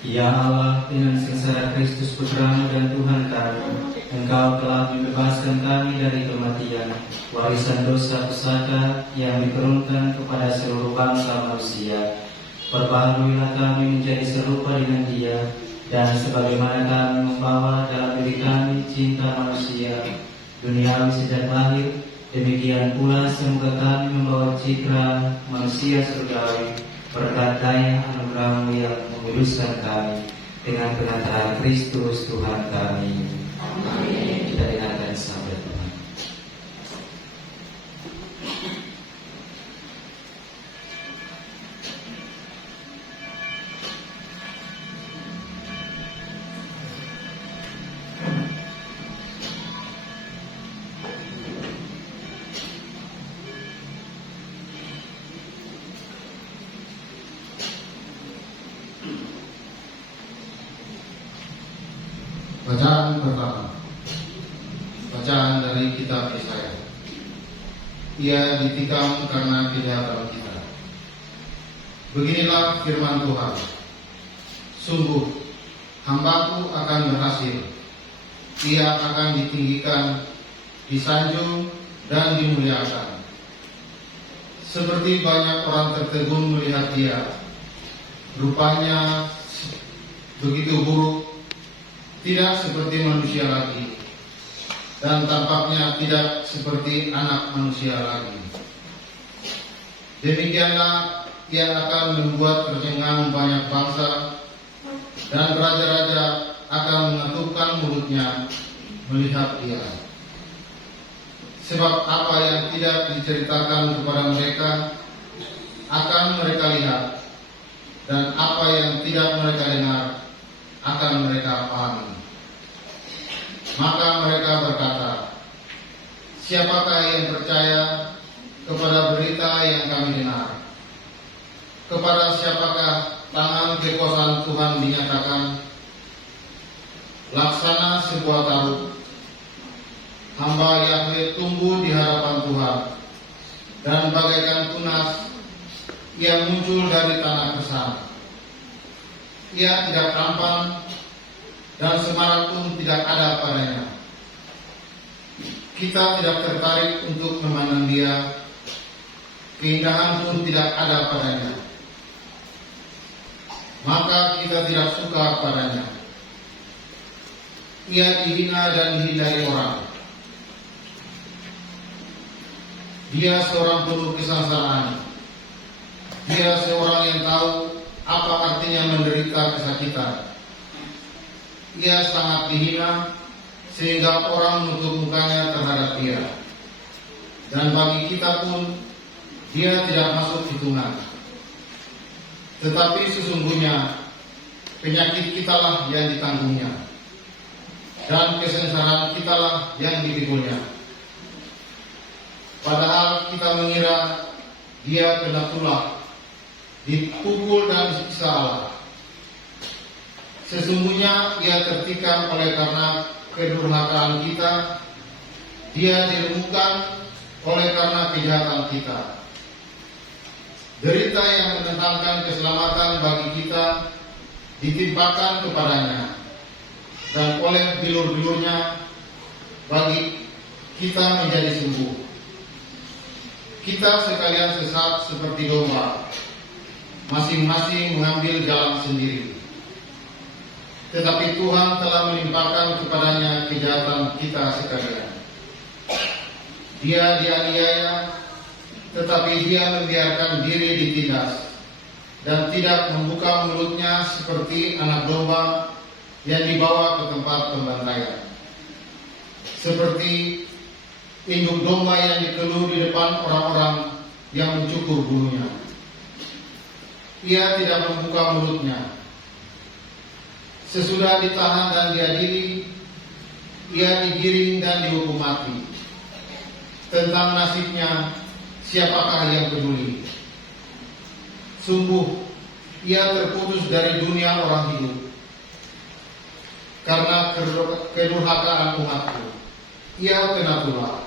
Ya Allah, dengan sengsara Kristus Putra-Mu dan Tuhan kami, Engkau telah membebaskan kami dari kematian, warisan dosa pusaka yang diturunkan kepada seluruh bangsa manusia. Perbaharuilah kami menjadi serupa dengan Dia, dan sebagaimana kami membawa dalam diri kami cinta manusia duniawi sejak lahir, demikian pula semoga kami membawa citra manusia surgawi berkat daya anugerah-Mu yang menguduskan kami dengan pengantaran Kristus Tuhan kami. Amin. Kita dengarkan sabda Tuhan. Bacaan pertama. Bacaan dari kitab Yesaya. Ia ditikam karena kejahatan kita. Beginilah firman Tuhan. Sungguh, hambaku akan berhasil. Ia akan ditinggikan, disanjung, dan dimuliakan. Seperti banyak orang tertegun melihat dia. Rupanya begitu buruk, tidak seperti manusia lagi, dan tampaknya tidak seperti anak manusia lagi. Demikianlah ia akan membuat tercengang banyak bangsa, dan raja-raja akan mengatupkan mulutnya melihat dia. Sebab apa yang tidak diceritakan kepada mereka akan mereka lihat, dan apa yang tidak mereka dengar akan mereka pahami. Maka mereka berkata, siapakah yang percaya kepada berita yang kami dengar? Kepada siapakah tangan kekuasaan Tuhan dinyatakan? Laksana sebuah taruh, hamba Yahweh tumbuh di hadapan Tuhan, dan bagaikan tunas ia muncul dari tanah besar. Ia tidak tampan, dan semarak pun tidak ada padanya. Kita tidak tertarik untuk memandang dia, keindahan pun tidak ada padanya. Maka kita tidak suka padanya. Ia dihina dan dihindari orang. Dia seorang penuh kesengsaraan. Dia seorang yang tahu apa artinya menderita kesakitan. Ia sangat dihina sehingga orang menutup mukanya terhadap dia. Dan bagi kita pun dia tidak masuk hitungan. Tetapi sesungguhnya penyakit kitalah yang ditanggungnya, dan kesengsaraan kitalah yang dipikulnya. Padahal kita mengira dia kena tulah, dipukul dan disiksa Allah. Sesungguhnya ia tertikam oleh karena kedurhakaan kita, dia diremukkan oleh karena kejahatan kita. Derita yang mendatangkan keselamatan bagi kita ditimpakan kepadanya, dan oleh bilur-bilurnya bagi kita menjadi sembuh. Kita sekalian sesat seperti domba, masing-masing mengambil jalan sendiri. Tetapi Tuhan telah melimpahkan kepadanya kejahatan kita sekalian. Dia dianiaya, tetapi dia membiarkan diri ditindas, dan tidak membuka mulutnya seperti anak domba yang dibawa ke tempat pembantaian. Seperti induk domba yang dikelu di depan orang-orang yang mencukur bulunya. Ia tidak membuka mulutnya. Sesudah ditahan dan diadili, ia digiring dan dihukum mati. Tentang nasibnya, siapakah yang peduli? Sungguh, ia terputus dari dunia orang hidup. Karena kedurhakaan umatku, ia kena tulah.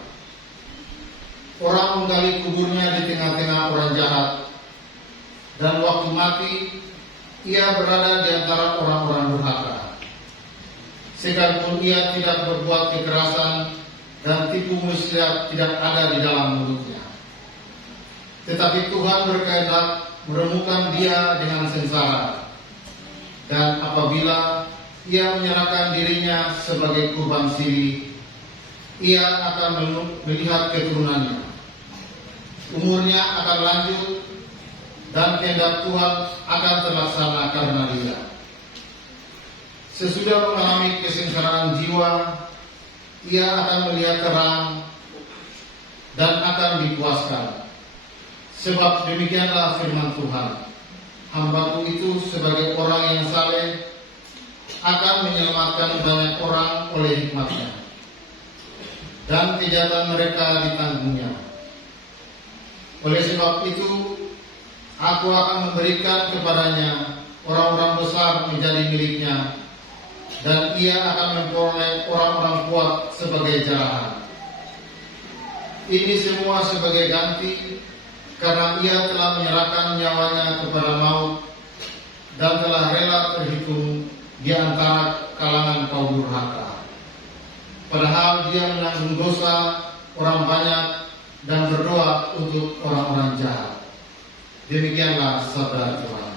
Orang menggali kuburnya di tengah-tengah orang jahat, dan waktu mati ia berada di antara orang-orang durhaka. Sekalipun ia tidak berbuat kekerasan dan tipu muslihat tidak ada di dalam mulutnya. Tetapi Tuhan berkehendak menemukan dia dengan sengsara, dan apabila ia menyerahkan dirinya sebagai kurban siri, ia akan melihat keturunannya. Umurnya akan lanjut, dan kehendak Tuhan akan terlaksana karena dia. Sesudah mengalami kesengsaraan jiwa, ia akan melihat terang dan akan dipuaskan. Sebab demikianlah firman Tuhan, hamba-Ku itu sebagai orang yang saleh akan menyelamatkan banyak orang oleh hikmat-Nya, dan kejahatan mereka ditanggungnya. Oleh sebab itu, Aku akan memberikan kepadanya orang-orang besar menjadi miliknya, dan ia akan memperoleh orang-orang kuat sebagai jarahan. Ini semua sebagai ganti, karena ia telah menyerahkan nyawanya kepada maut dan telah rela terhitung di antara kalangan kaum durhaka. Padahal dia menanggung dosa orang banyak dan berdoa untuk orang-orang jahat. Demikianlah sabda Tuhan.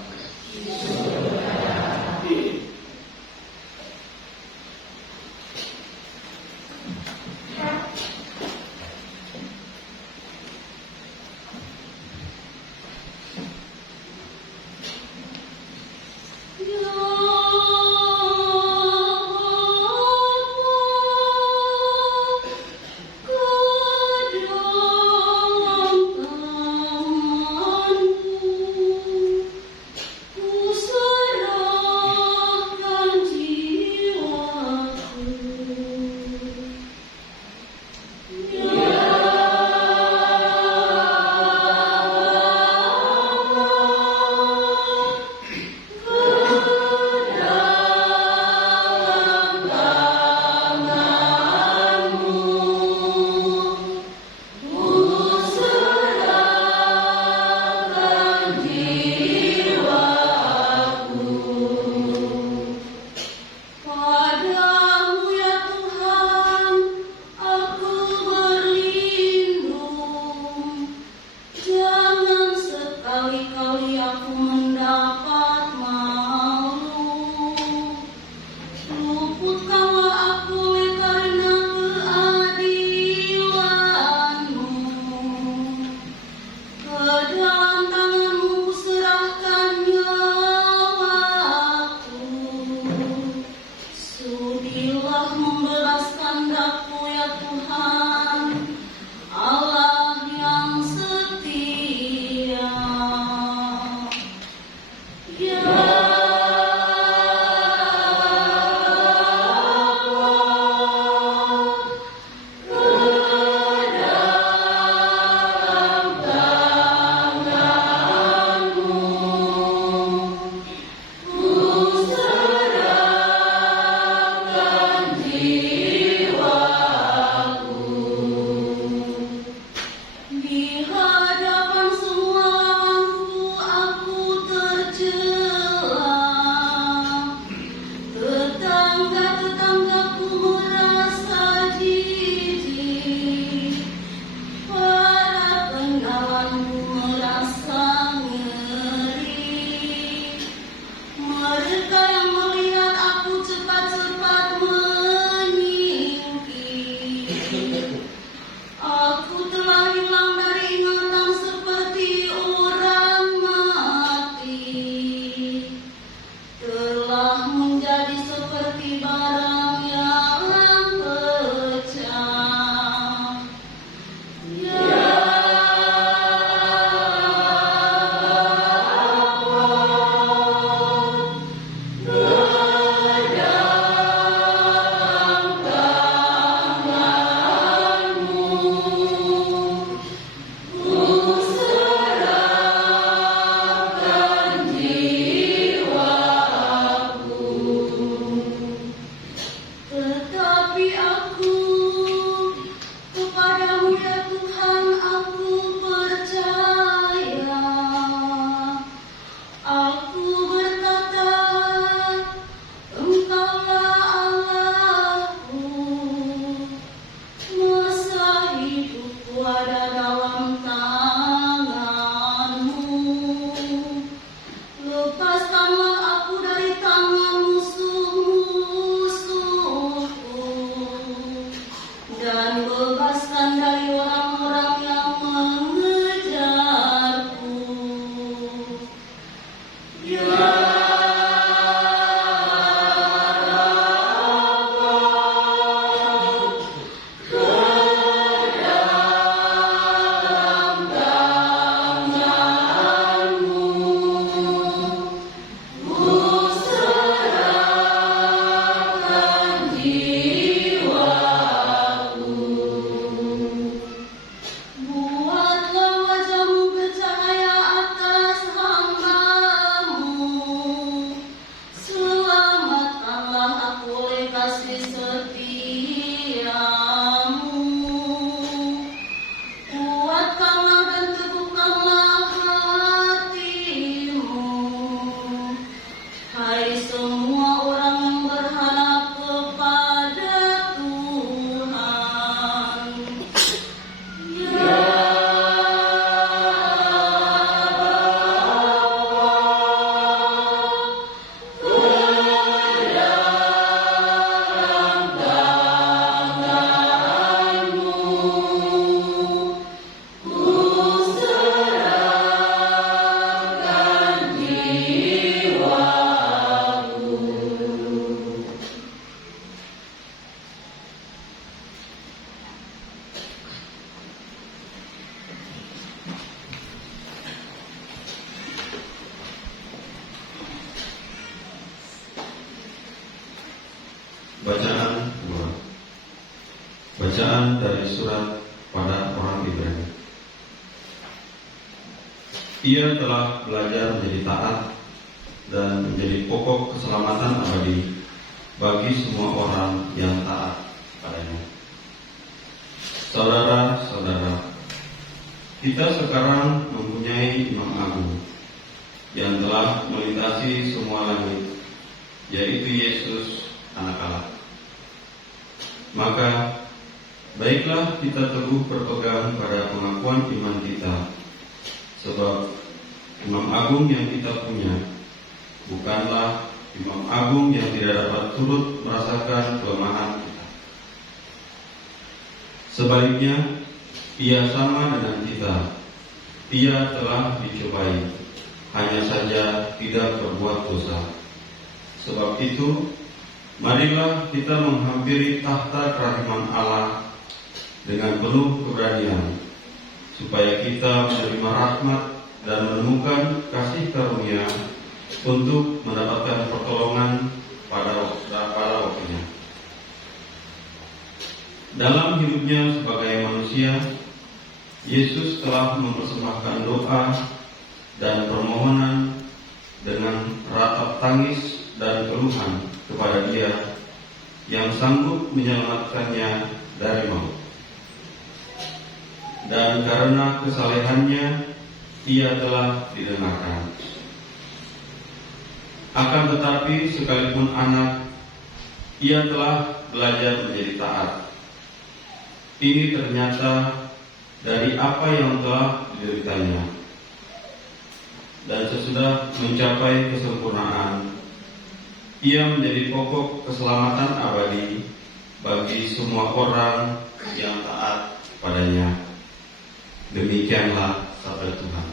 Bacaan 2. Bacaan dari surat pada orang Ibrani. Ia telah belajar menjadi taat dan menjadi pokok keselamatan abadi bagi semua orang yang taat padanya. Saudara-saudara, kita sekarang mempunyai Imam Agung yang telah melintasi semua langit, yaitu Yesus, Anak Allah. Maka baiklah kita teguh berpegang pada pengakuan iman kita, sebab Imam Agung yang kita punya bukanlah Imam Agung yang tidak dapat turut merasakan kelemahan kita. Sebaliknya, ia sama dengan kita. Ia telah dicobai, hanya saja tidak berbuat dosa. Sebab itu, marilah kita menghampiri tahta kerahiman Allah dengan penuh keberanian, supaya kita menerima rahmat dan menemukan kasih karunia untuk mendapatkan pertolongan pada waktunya. Dalam hidupnya sebagai manusia, Yesus telah mempersembahkan doa dan permohonan dengan ratap tangis dan keluhan kepada Dia yang sanggup menyelamatkannya dari maut. Dan karena kesalehannya, ia telah didengarkan. Akan tetapi sekalipun anak, ia telah belajar menjadi taat. Ini ternyata dari apa yang telah dideritanya. Dan sesudah mencapai kesempurnaan, ia menjadi pokok keselamatan abadi bagi semua orang yang taat padanya. Demikianlah sabda Tuhan.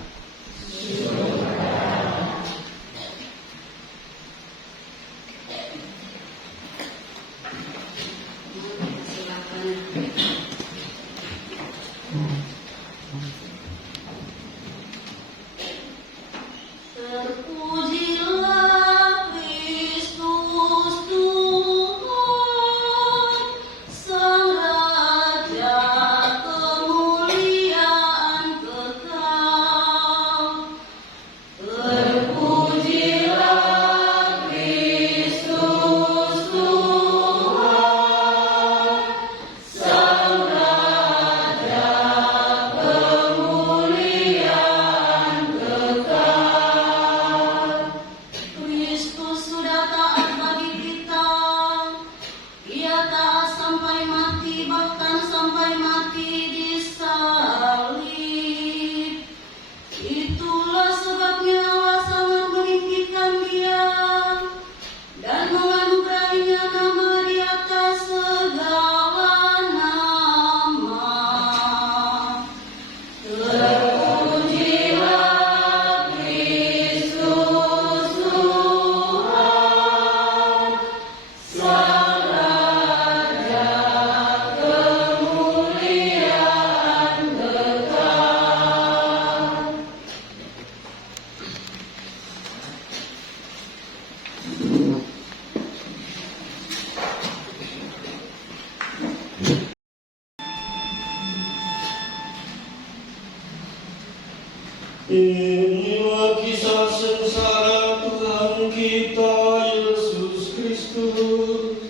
Inilah kisah sengsara Tuhan kita Yesus Kristus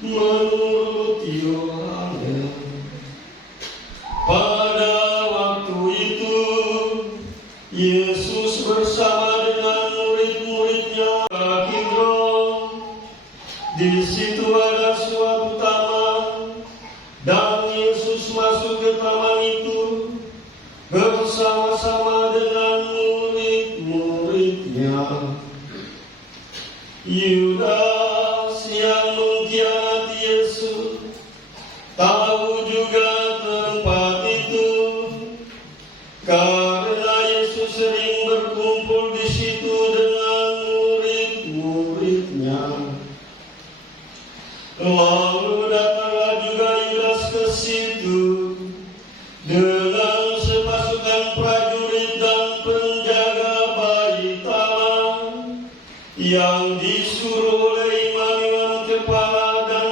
menurut Yohanes. Pada waktu itu Yesus bersama dengan murid-muridnya ke Kidron. Di situ ada suatu taman, dan Yesus masuk ke taman itu bersama-sama dengan murid-muridnya. Yudas yang mengkhianati Yesus tahu juga tempat itu, karena Yesus sering berkumpul di situ dengan murid-muridnya. Lalu datanglah juga Yudas ke situ dengan sepasukan prajurit dan penjaga bait taman yang disuruh oleh imam-imam kepala dan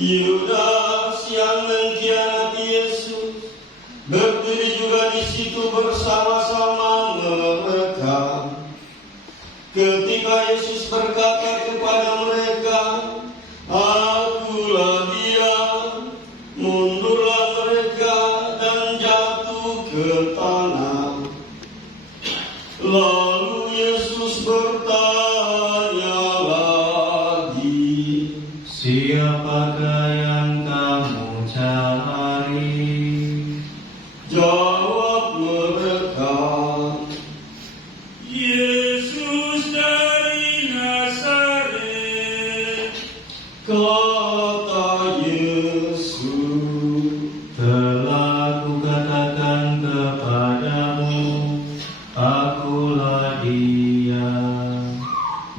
Yudas yang mengkhianati Yesus berdiri juga di situ bersama-sama mereka. Ketika Yesus berkata kepada mereka, "Akulah Dia," mundurlah mereka dan jatuh ke tanah. Lalu Yesus bertanya lagi, "Siapakah yang kamu cari?" Jawab mereka, Yesus dari Nazaret. kata Yesus. "Telah kukatakan kepadamu, akulah Dia.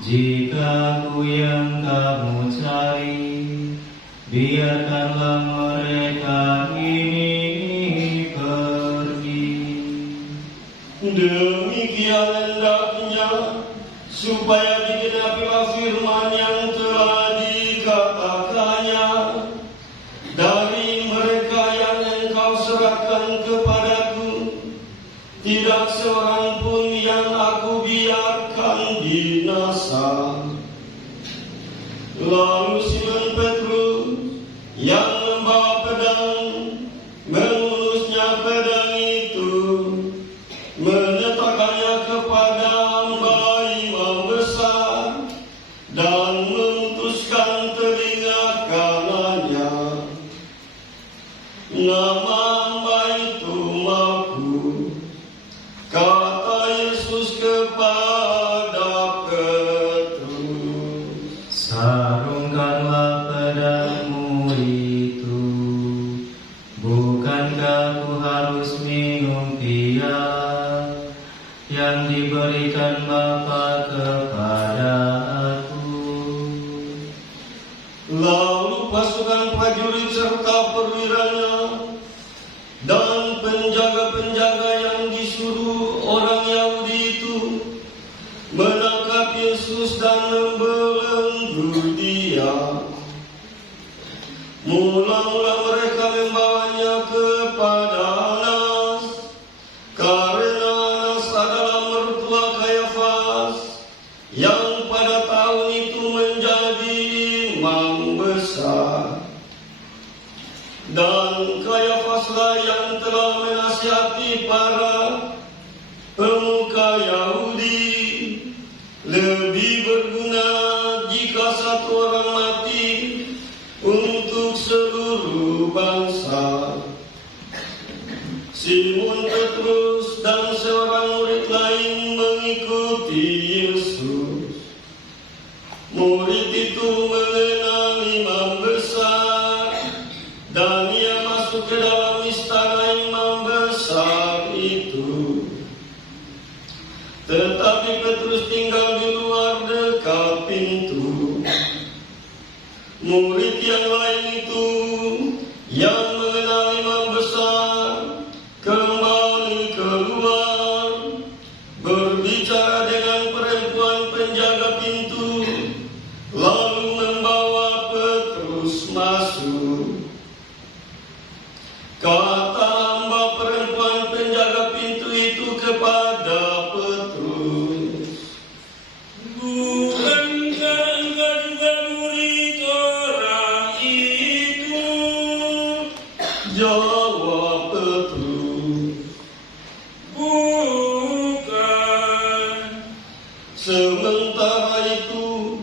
Jika Aku yang kamu cari, biarkanlah mereka ini pergi." Demikian hendaknya supaya digenapilah firman yang telah dikatakannya, "Dari mereka yang Engkau serahkan kepadaku, tidak seorang pun yang Aku biarkan binasa." Lalu Simon Petrus yang membawa pedang menghunusnya pedang itu, meletakkannya kepada imam besar dan memutuskan telinga kanannya. Nama hamba itu Malkus. Kata Yesus kepada Petrus, "Sarungkanlah pedangmu itu. Bukankah Aku harus minum piala yang diberikan Bapa kepada Aku?" Lalu pasukan prajurit serta perwiranya dan penjaga-penjaga yang disuruh orang Yahudi itu menangkap Yesus dan membelenggu Dia. Mula-mula mereka membawanya kepada Anas, karena Anas adalah mertua Kayafas yang pada tahun itu menjadi imam besar. Dan Kayafaslah yang telah menasihati para pemuka Yahudi, lebih berguna jika satu orang mati untuk seluruh bangsa. Simon Petrus dan seorang murid lain mengikuti Yesus. Murid itu mengenal imam besar, dan ia masuk ke dalam istana imam besar itu. Tetapi Petrus tinggal di luar dekat pintu. Murid yang lain itu yang mengenal imam besar kembali keluar, berbicara dengan perempuan penjaga pintu, lalu membawa Petrus masuk. Kata hamba perempuan penjaga pintu itu kepada Petrus, Bukankah engkau juga murid orang itu? jawab Petrus, Bukan. sementara itu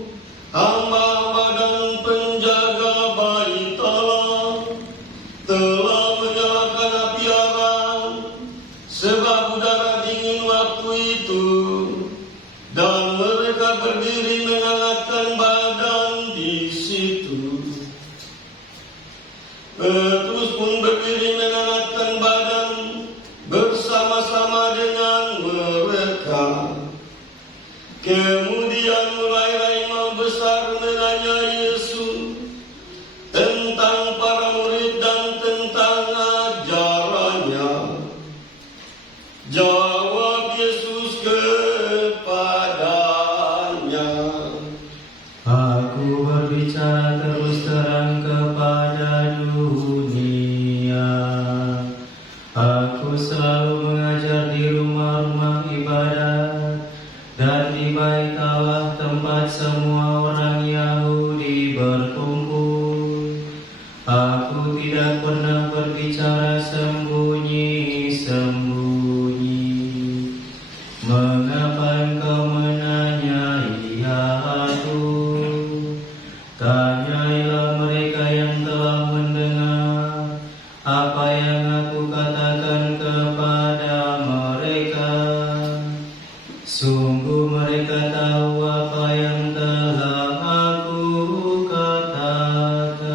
hamba-hamba dan penjaga bait Allah telah menyalakan api arang, sebab udara dingin waktu itu, dan mereka berdiri menghangatkan badan di situ. Petrus pun berdiri menghangatkan badan bersama-sama dengan mereka. Kemudian mulailah imam besar menanya Yesus tentang para murid dan tentang ajarannya. Jawab Yesus kepadanya, "Aku berbicara terus terang kepada tidak pernah berbicara sembunyi-sembunyi. Mengapa engkau menanyai aku? Tanyailah mereka yang telah mendengar apa yang aku katakan kepada mereka. Sungguh mereka tahu apa yang telah aku katakan.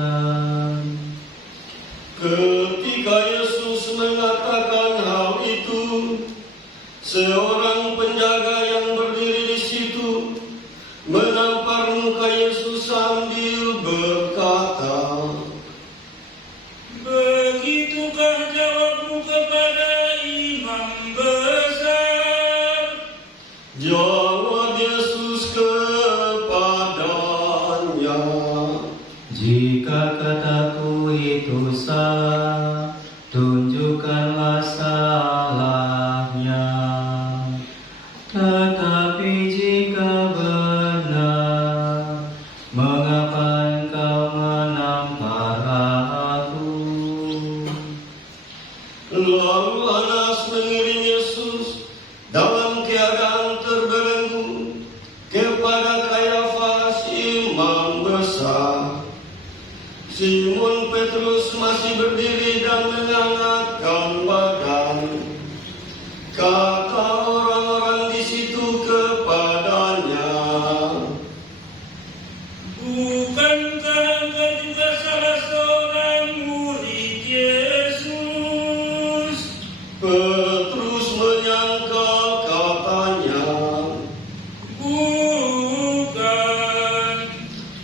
Ketika Yesus mengatakan hal itu, seorang penjaga yang berdiri di situ menampar muka Yesus sambil berkata, Begitukah jawabmu kepada imam besar? Jawab Yesus kepadanya, Jika kataku itu salah, tunjukkanlah salahnya. Tetapi jika benar, mengapa engkau menampar aku? Lalu Anas mengirim Yesus dalam keadaan terbelenggu kepada Kayafas imam besar. Simon Petrus masih berdiri dan mengangkat badan. Kata orang-orang di situ kepadanya, Bukankah engkau juga salah seorang murid Yesus? Petrus menyangka katanya. Bukan.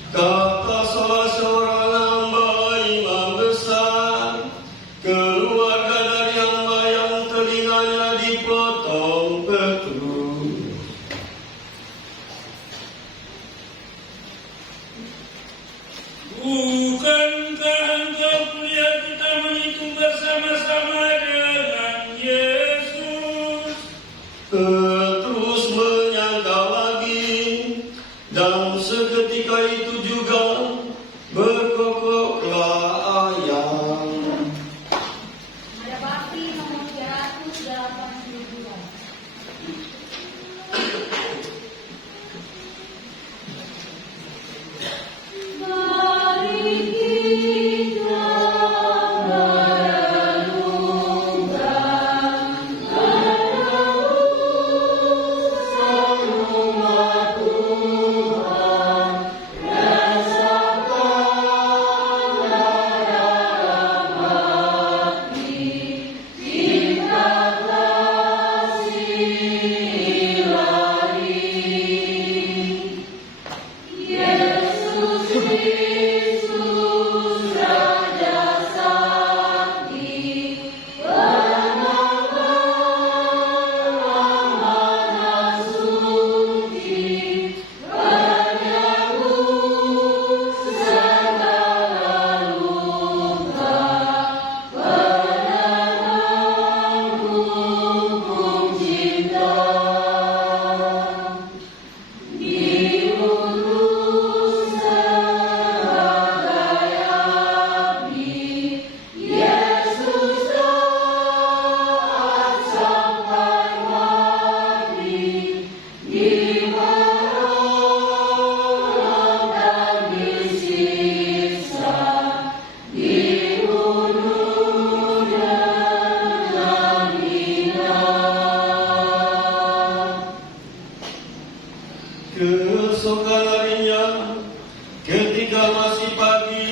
Kata salah seorang hamba imam besar, keluarga dari hamba yang telinganya dipotong Petrus. Bukankah engkau kuliah di taman itu bersama-sama dengan Yesus? Petrus menyangka lagi, dan seketika itu juga berkokoklah ayam. Ada bakti nomor 382. Mari kita merenungkan utusan umat Tuhan, rasakan darah bakti, cinta kasih ilahi. Yesus Kristus Raja Sakti, penambah mana suci, penyembuh segala luka, penenang hukum cinta. Diutus sebagai abdi, Yesus taat sampai mati, diberong dan disiksa, dibunuh dengan hina. Keesokan harinya, ketika masih pagi,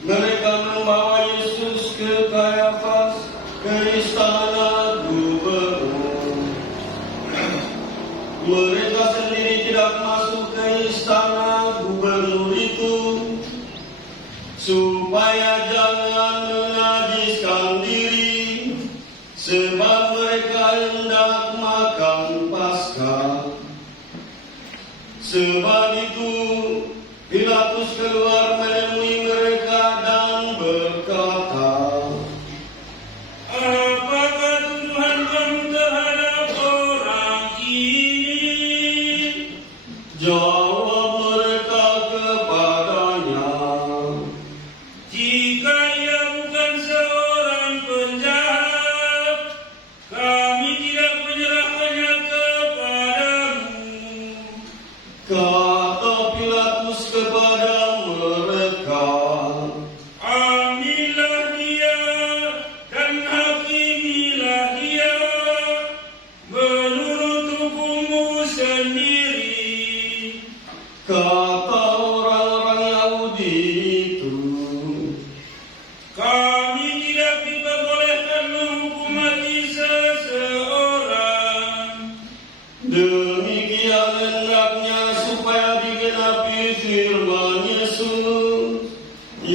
mereka membawa Yesus ke Kayafas, ke istana gubernur. Mereka sendiri tidak masuk ke istana gubernur itu, supaya jangan menajiskan diri, sebab mereka hendak makan Paskah. Sebab itu Pilatus keluar menemui mereka dan berkata, Apakah tuduhan kamu terhadap orang ini? jawab mereka kepadanya, Jika ia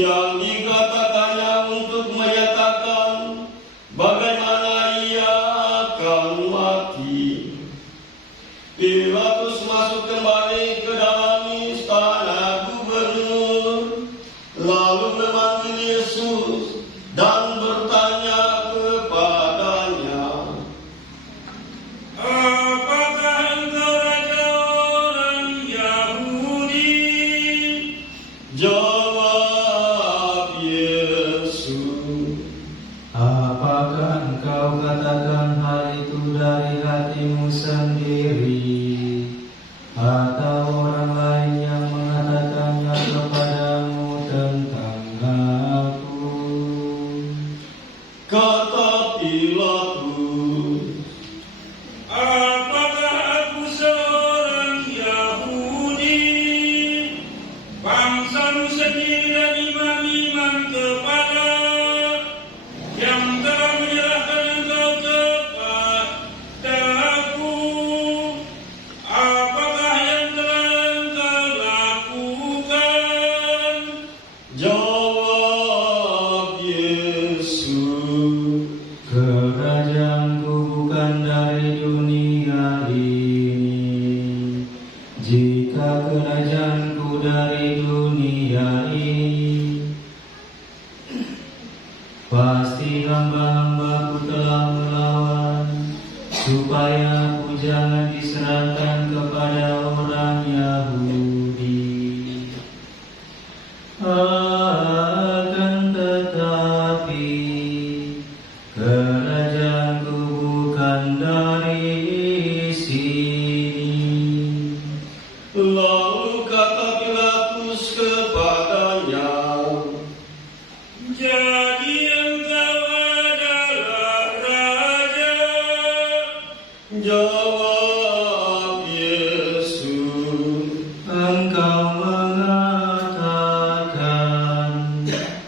yang dikatakannya untuk menyatakan bagaimana ia akan mati. Pilatus masuk kembali ke dalam istana gubernur, lalu memanggil Yesus dan bertanya kepadanya, Apakah engkau raja orang Yahudi? jawab Yesus, Apakah engkau katakan hal itu dari hatimu sendiri, atau orang lain yang mengatakannya kepadamu tentang aku? kata Pilatus. Apakah aku seorang Yahudi? Bangsamu sendiri dan imam-imam kepala yang telah menyerahkan engkau kepada aku. Apakah yang telah engkau lakukan? Jawab Yesus, Kerajaanku bukan dari dunia ini. Jika kerajaanku dari dunia ini, pasti hamba-hambaku telah melawan, supaya aku jangan diserahkan kepada orang Yahudi. Akan tetapi kerajaanku bukan dari sini. lalu kata Pilatus kepadanya, Jadi engkau adalah raja. jawab Yesus, Engkau mengatakan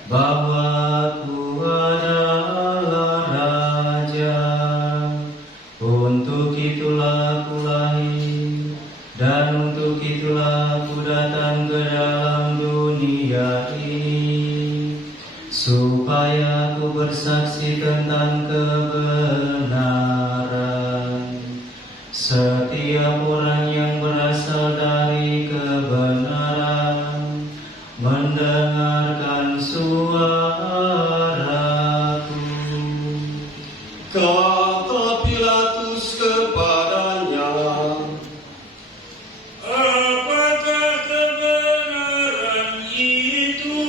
bahwa aku adalah raja. Untuk itulah aku lahir, dan untuk itulah aku datang ke dalam dunia ini, supaya aku bersaksi tentang kebenaran. Setiap orang yang berasal dari kebenaran mendengarkan suaraku. kata Pilatus kepadanya, Apakah kebenaran itu?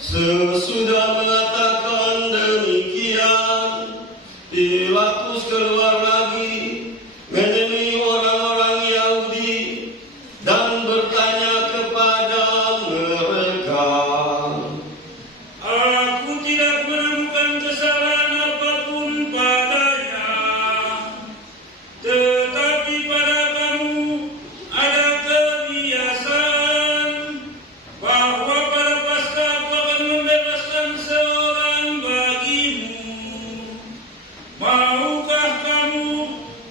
sesudah mengatakan demikian, Pilatus keluar lagi menemui orang-orang Yahudi dan bertanya kepada mereka, Aku tidak menemukan kesalahan apapun padanya. Tetapi pada kamu ada kebiasaan bahwa pada Paskah aku akan membebaskan seorang bagimu. Maukah kamu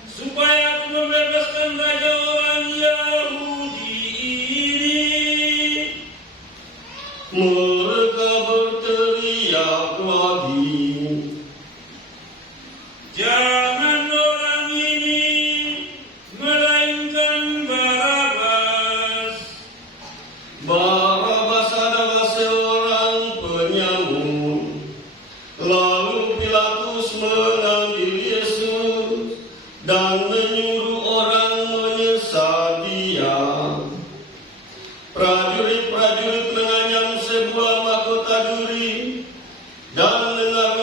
supaya aku membebaskan raja orang Yahudi ini? mereka berteriak lagi, Jangan orang ini, melainkan Barabas. Barabas adalah seorang penyamun. Lalu Pilatus mengambil Yesus dan menyuruh orang menyesal dia. Prajurit-prajurit menganyam sebuah mahkota duri dan mengarahkan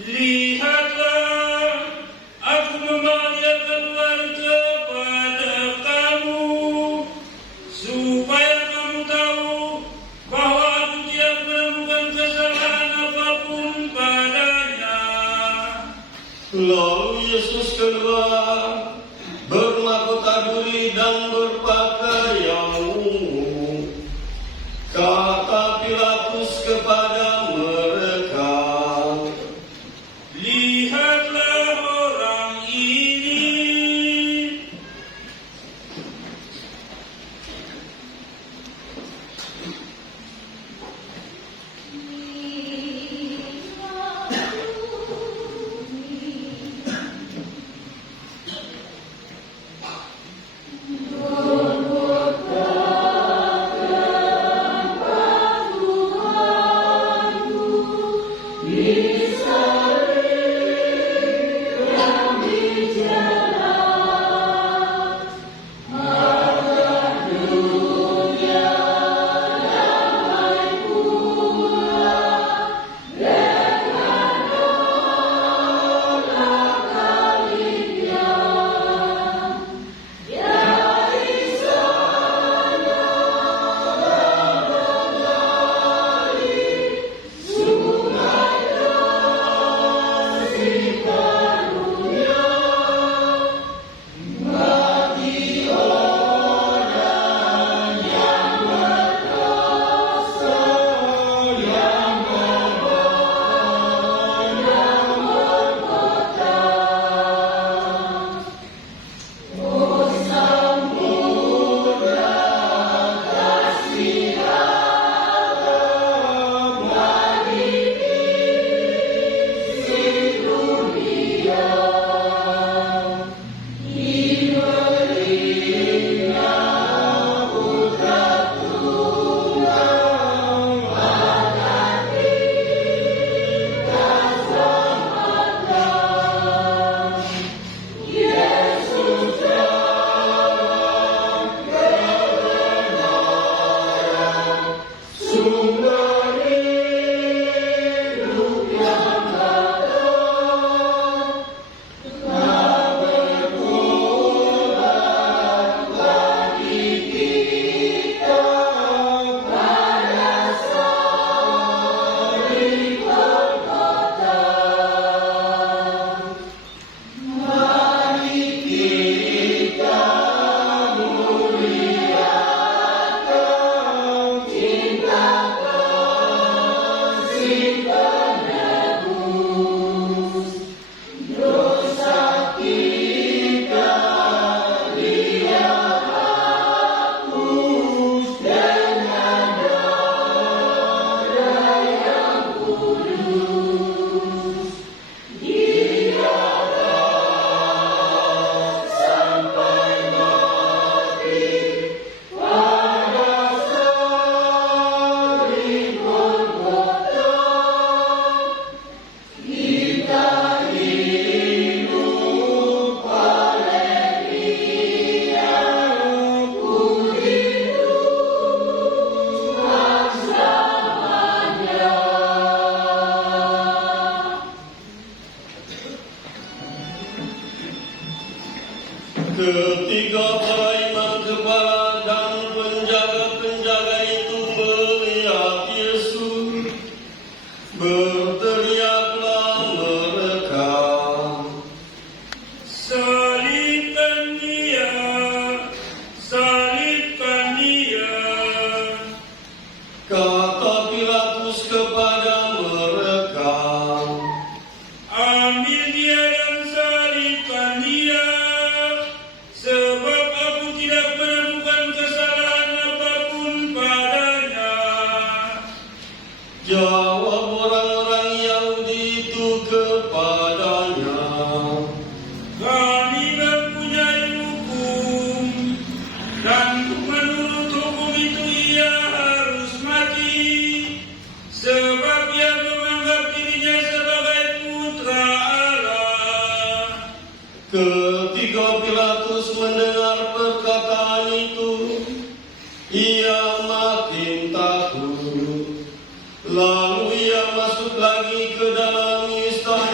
Lihatlah, aku memanggil keluar kepada kamu, supaya kamu tahu bahwa aku tidak menemukan kesalahan apapun padanya. Lalu Yesus keluar, bermahkota duri dan berpakaian ungu. Kata Pilatus kepada mereka, Lihatlah orang ini. Ketiga pelayanan kepala dan penjaga-penjaga itu melihat Yesus, berteriaklah mereka, Salibkan dia, salibkan dia. kata Pilatus kepada mereka, Ambil dia dan salibkan dia, sebab aku tidak menemukan kesalahan apapun padanya. jawab orang-orang Yahudi itu kepadanya, Kami mempunyai hukum, dan menurut hukum itu ia harus mati, sebab ia menganggap dirinya sebagai putra Allah. Ketika Pilatus mendengar perkataan itu, ia makin takut. Lalu ia masuk lagi ke dalam istana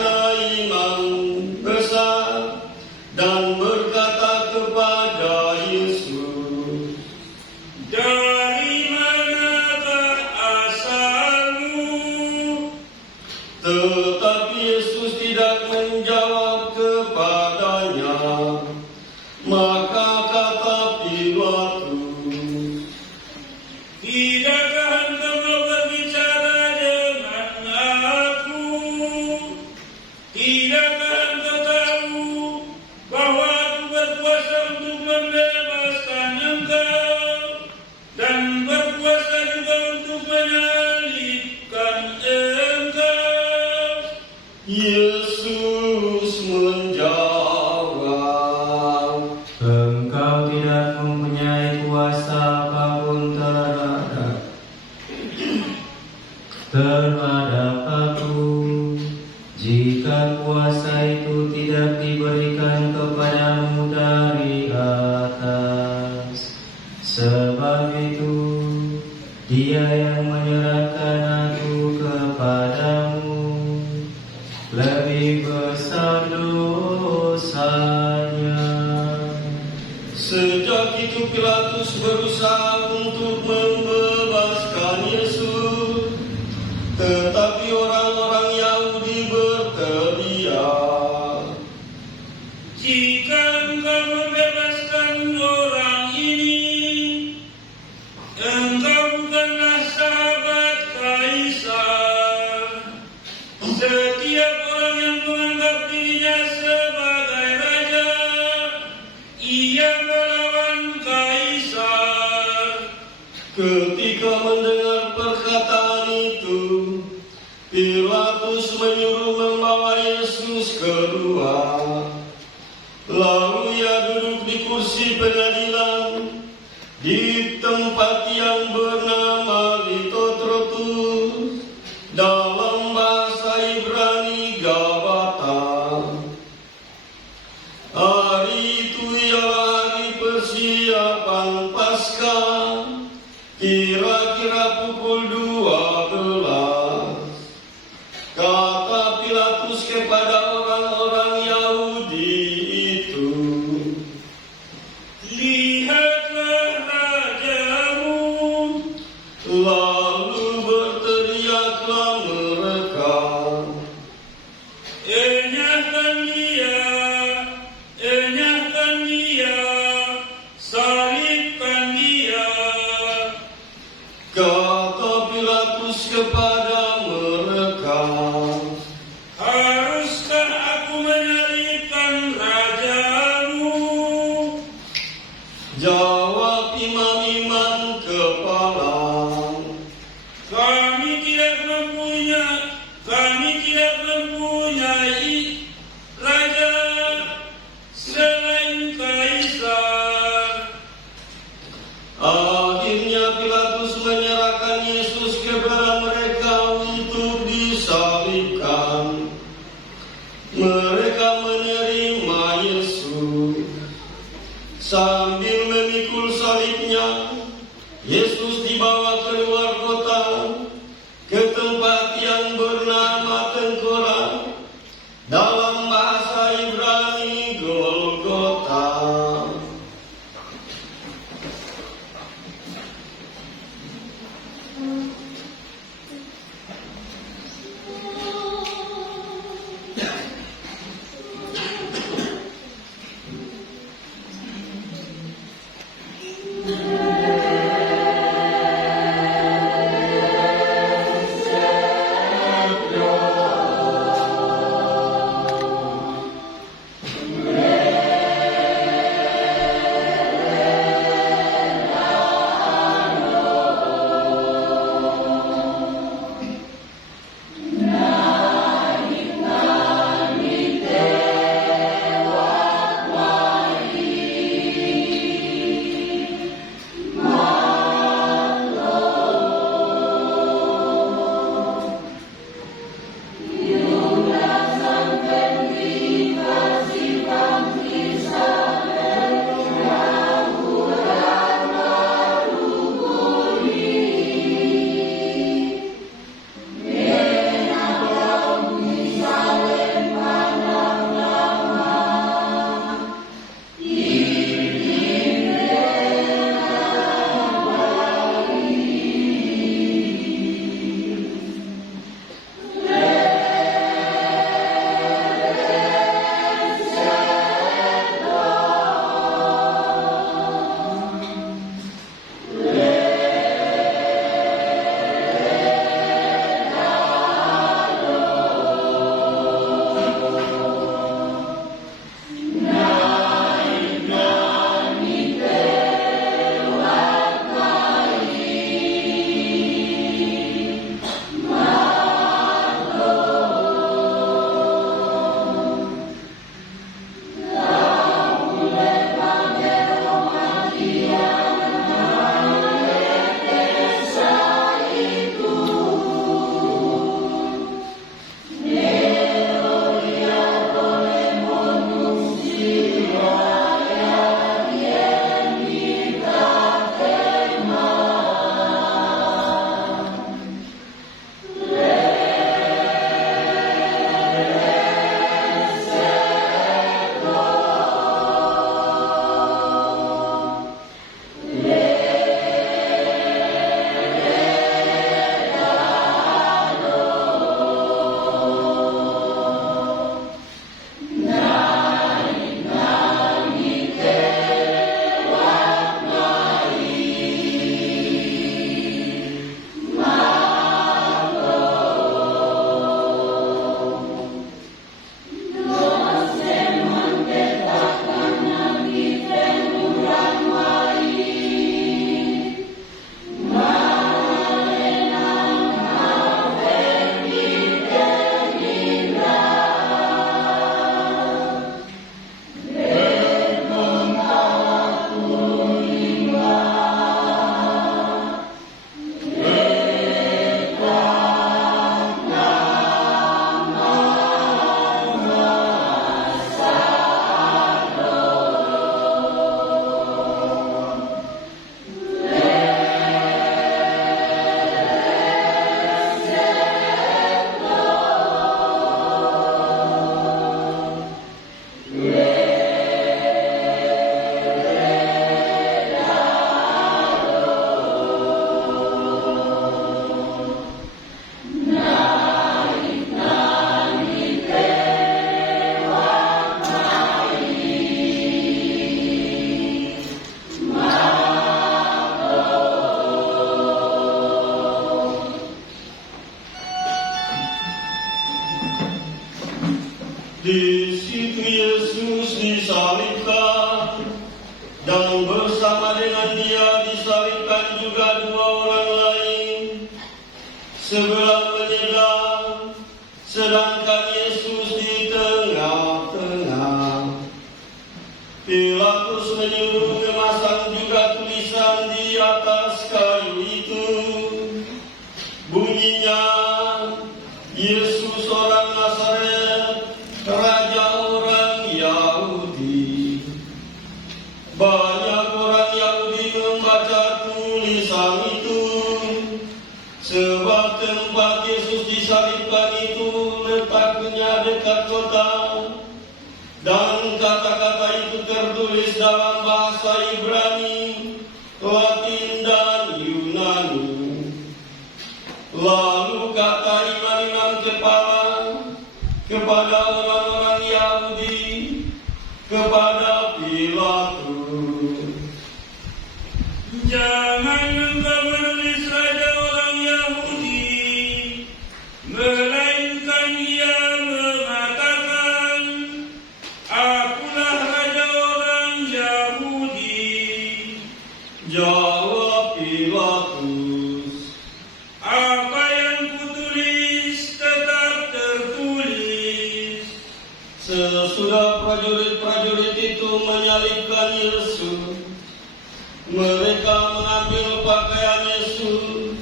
Tetapi Yesus tidak menjawab kepadanya. Maka kata Pilatus, Tidakkah engkau berbicara dengan aku? Tidakkah engkau tahu bahwa aku berkuasa untuk membebaskan engkau dan berkuasa juga untuk menyalibkan engkau? Yesus menjawab, Engkau tidak mempunyai kuasa apapun terhadap aku, jika kuasa itu tidak diberikan kepadamu dari atas. Sebab itu, Dia yang menyerahkan aku kepadamu lebih besar dosanya. Sejak itu Pilatus berusaha untuk membebaskan Yesus, tetapi orang-orang Yahudi berteriak, Jika engkau membebaskan orang ini, engkau bukanlah sahabat Kaisar. Setiap orang yang menganggap dirinya sebagai raja, ia melawan Kaisar. Ketika mendengar perkataan itu, Pilatus menyuruh membawa Yesus keluar. Lalu ia duduk di kursi pengadilan di tempat yang bernama Litotrotus, dalam bahasa Ibrani Gabata. Hari itu ialah hari persiapan Paskah, kira-kira pukul 12. Kata Pilatus kepada orang-orang Yahudi itu, Lihatlah rajamu. lalu berteriaklah mereka, Enyahkan dia, salibkan dia. kata Pilatus kepada mereka, Haruskah aku menyalibkan rajamu? jawab imam-imam kepala, Kami tidak mempunyai raja selain Kaisar. Akhirnya Pilatus menyerahkan Yesus kepada mereka untuk disalibkan. Mereka menerima Yesus. Sambil memikul salibnya, Yesus dibawa keluar kota ke tempat yang bernama Tengkorak, dalam bahasa Ibrani Golgota. Di situ Yesus disalibkan, dan bersama dengan Dia disalibkan juga dua orang lain, sebelah menyebelah, sedangkan Yesus di tengah-tengah. Pilatus menyuruh memasang juga tulisan di atas kayu itu. Bunyinya, Yesus orang Nazaret, Raja orang Yahudi. Banyak orang Yahudi membaca tulisan itu, sebab tempat Yesus disalibkan itu letaknya dekat kota, dan kata-kata itu tertulis dalam bahasa Ibrani, Latin, dan Yunani. Lalu kata imam-imam kepala kepada orang-orang Yahudi, kepada Pilatus, Jangan engkau menulis Raja orang Yahudi, melainkan Ia mengatakan, Akulah Raja orang Yahudi. jawab Pilatus. Apa yang kutulis tetap tertulis. Sesudah prajurit-prajurit itu menyalibkan Yesus, mereka mengambil pakaian Yesus,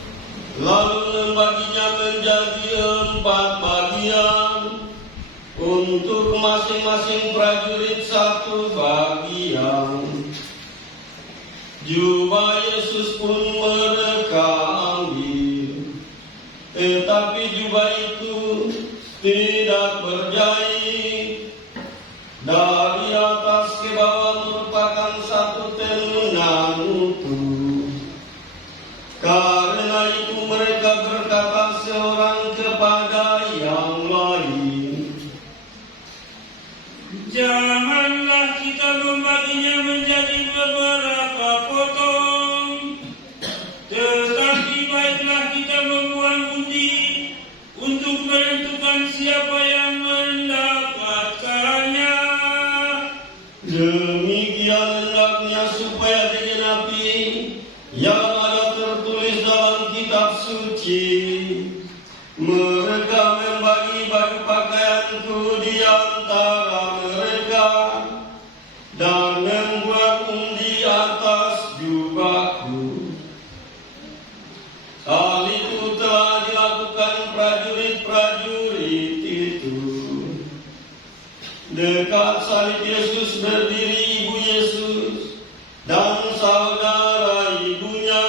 lalu membaginya menjadi 4 bagian, untuk masing-masing prajurit 1 bagian. Jubah Yesus pun mereka ambil, tetapi jubah itu tidak berjahit. Dari atas ke bawah merupakan satu tenunan utuh. Karena itu mereka berkata seorang kepada yang lain, Janganlah kita membaginya menjadi beberapa potong, tetapi baiklah kita membuat undi untuk menentukan siapa yang mendapatkannya. demikian hendaknya supaya digenapi yang ada tertulis dalam kitab suci. Mereka membagi baju pakaianku di antara mereka, dan membuat undi atas jubahku. Hal itu telah dilakukan prajurit-prajurit itu. Dekat salib Yesus berdiri ibu Yesus dan saudara ibunya,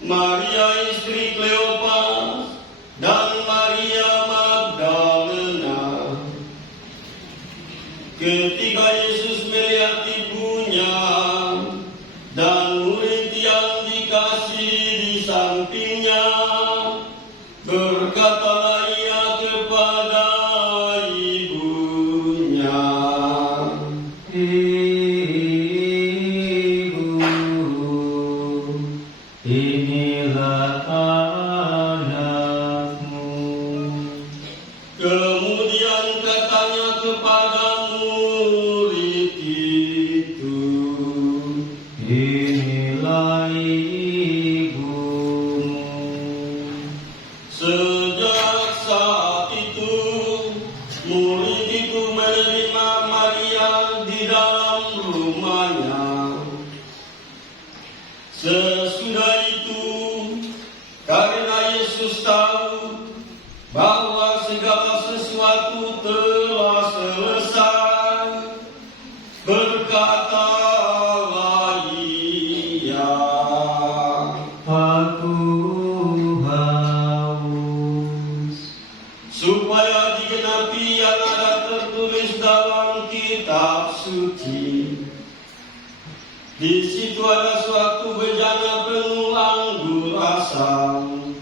Maria istri Kleopas, dan Maria Magdalena. Ketika Yesus melihat ibunya dan murid yang dikasihi di sampingnya, berkatalah ia kepada ibunya, Ibu, inilah anakmu. kemudian katanya kepada murid itu, Inilah ibumu. sejak saat itu murid itu menerima Maria di dalam rumahnya. Sesudah itu, karena Yesus tahu bahwa segala sesuatu telah selesai, berkatalah ia, Aku haus. supaya digenapi yang ada tertulis dalam kitab suci. Di situ ada suatu bejana penuh anggur asam.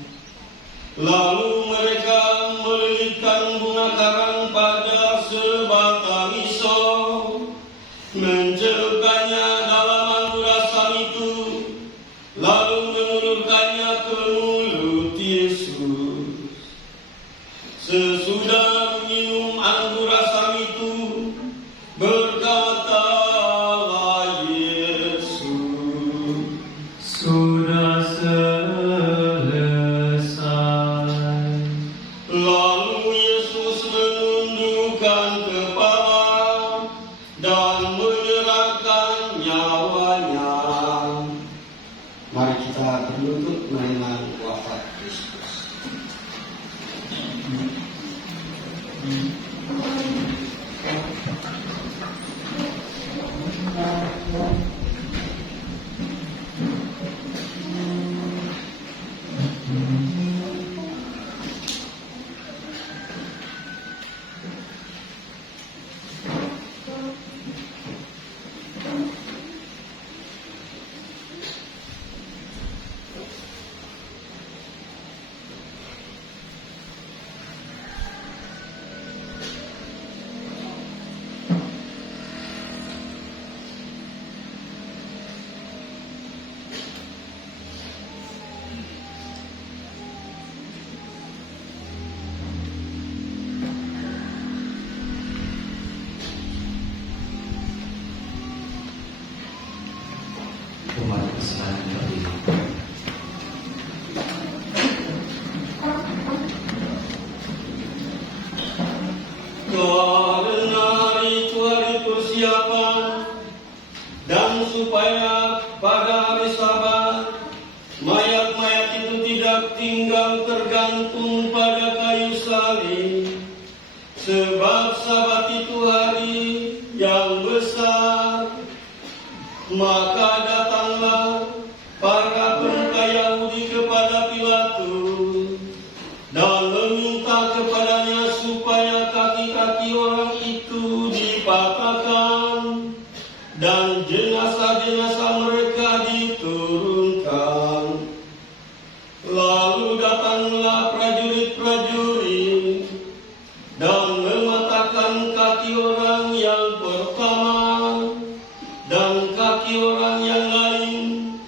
Lalu mereka melilitkan bunga karang pada sebatang pisau, mencelupkannya dalam anggur asam itu, lalu mengulurkannya ke mulut Yesus. Sesudah minum anggur Umat Islam berdiri. Karena itu hari persiapan, dan supaya pada hari Sabat mayat-mayat itu tidak tinggal tergantung pada kayu salib, sebab Sabat itu hari yang besar. Maka datanglah para pemuka Yahudi kepada Pilatus dan meminta kepadanya supaya kaki-kaki orang itu dipatahkan dan jenazah-jenazah mereka diturunkan. Lalu datanglah prajurit-prajurit dan mematahkan kaki orang yang pertama dan kaki orang yang lain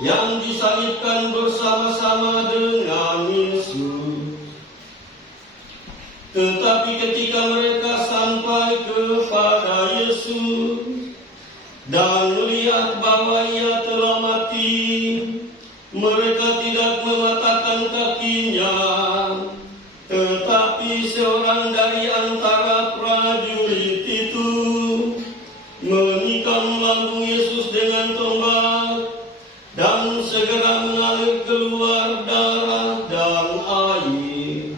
yang disalibkan bersama-sama dengan Yesus. Tetapi ketika mereka sampai kepada Yesus dan melihat bahwa ia telah mati, mereka tidak mematahkan kakinya, tetapi seorang dari antara prajurit itu menikam lambung Yesus dengan tombak dan segera mengalir keluar darah dan air.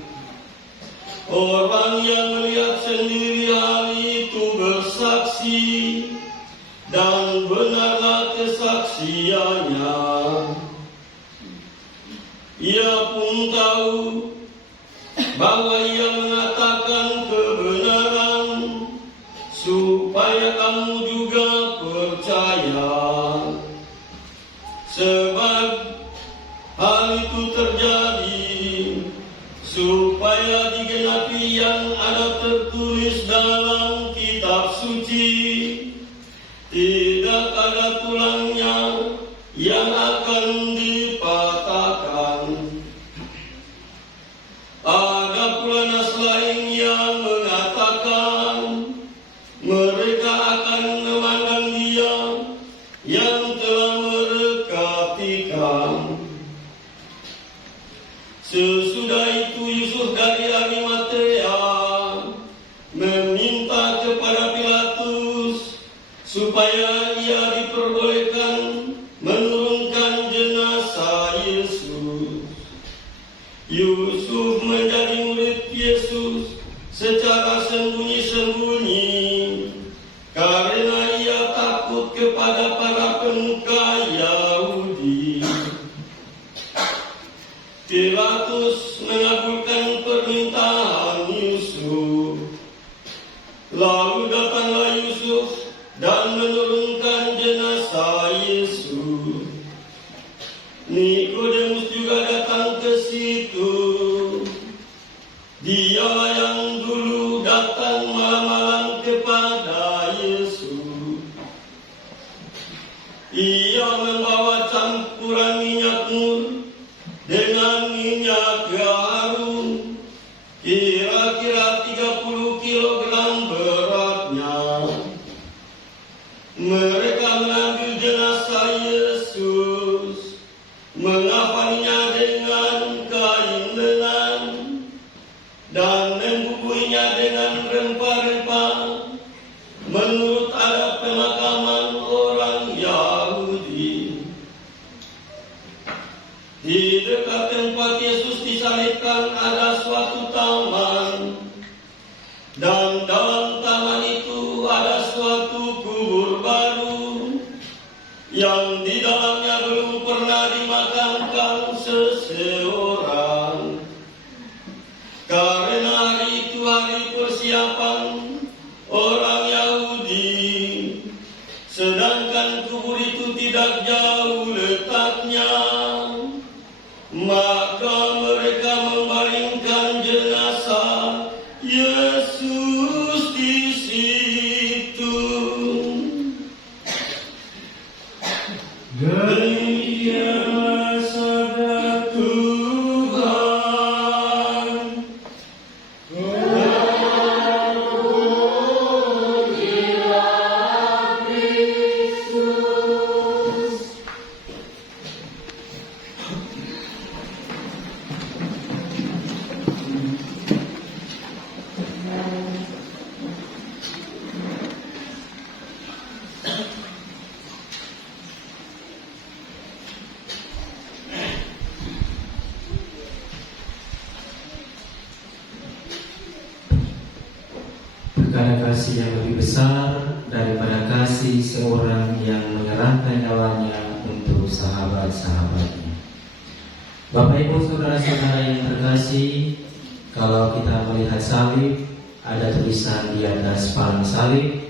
Orang yang melihat sendiri hal itu bersaksi, dan benarlah kesaksiannya. Ia pun tahu bahwa ia mengatakan kebenaran, supaya kamu juga percaya. Sebab hal itu terjadi supaya digenapi yang ada tertulis dalam kitab suci, tidak ada tulangnya yang akan dipatahkan. Ada pula nas lain yang mengatakan mereka akan memandang dia yang telah mereka tikam. Sesudah itu Yusuf dari Arimatea meminta kepada Pilatus supaya ia diperbolehkan menurunkan jenazah Yesus. Yusuf menjadi murid Yesus secara sembunyi-sembunyi karena ia takut kepada para pemuka Yahudi. Pilatus mengabulkan permintaan Yusuf. Lalu datanglah Yusuf dan menurunkan jenazah Yesus. Nikodemus juga datang ke situ. Dialah yang dulu datang malam-malam kepada Yesus. Ia membawa campuran minyak mur dengan minyak harum, kira-kira 30 kilogram beratnya. Mereka mengambil jenazah Yesus, mengafaninya dengan kain lenan, dan membubuhinya dengan rempah-rempah menurut adat pemakaman orang Yahudi. Di dekat tempat Yesus disalibkan ada suatu taman, Dan dalam taman itu ada suatu kubur baru yang di dalamnya belum pernah dimakamkan seseorang. Karena hari itu hari persiapan orang Yahudi, sedangkan kubur itu tidak jauh letaknya, maka mereka membaringkan jenazah Yesus di situ. Demikianlah sabda Tuhan. Karena kasih yang lebih besar daripada kasih seorang yang menyerahkan nyawanya untuk sahabat-sahabatnya. Bapak Ibu saudara-saudara yang terkasih, kalau kita melihat salib, ada tulisan di atas palang salib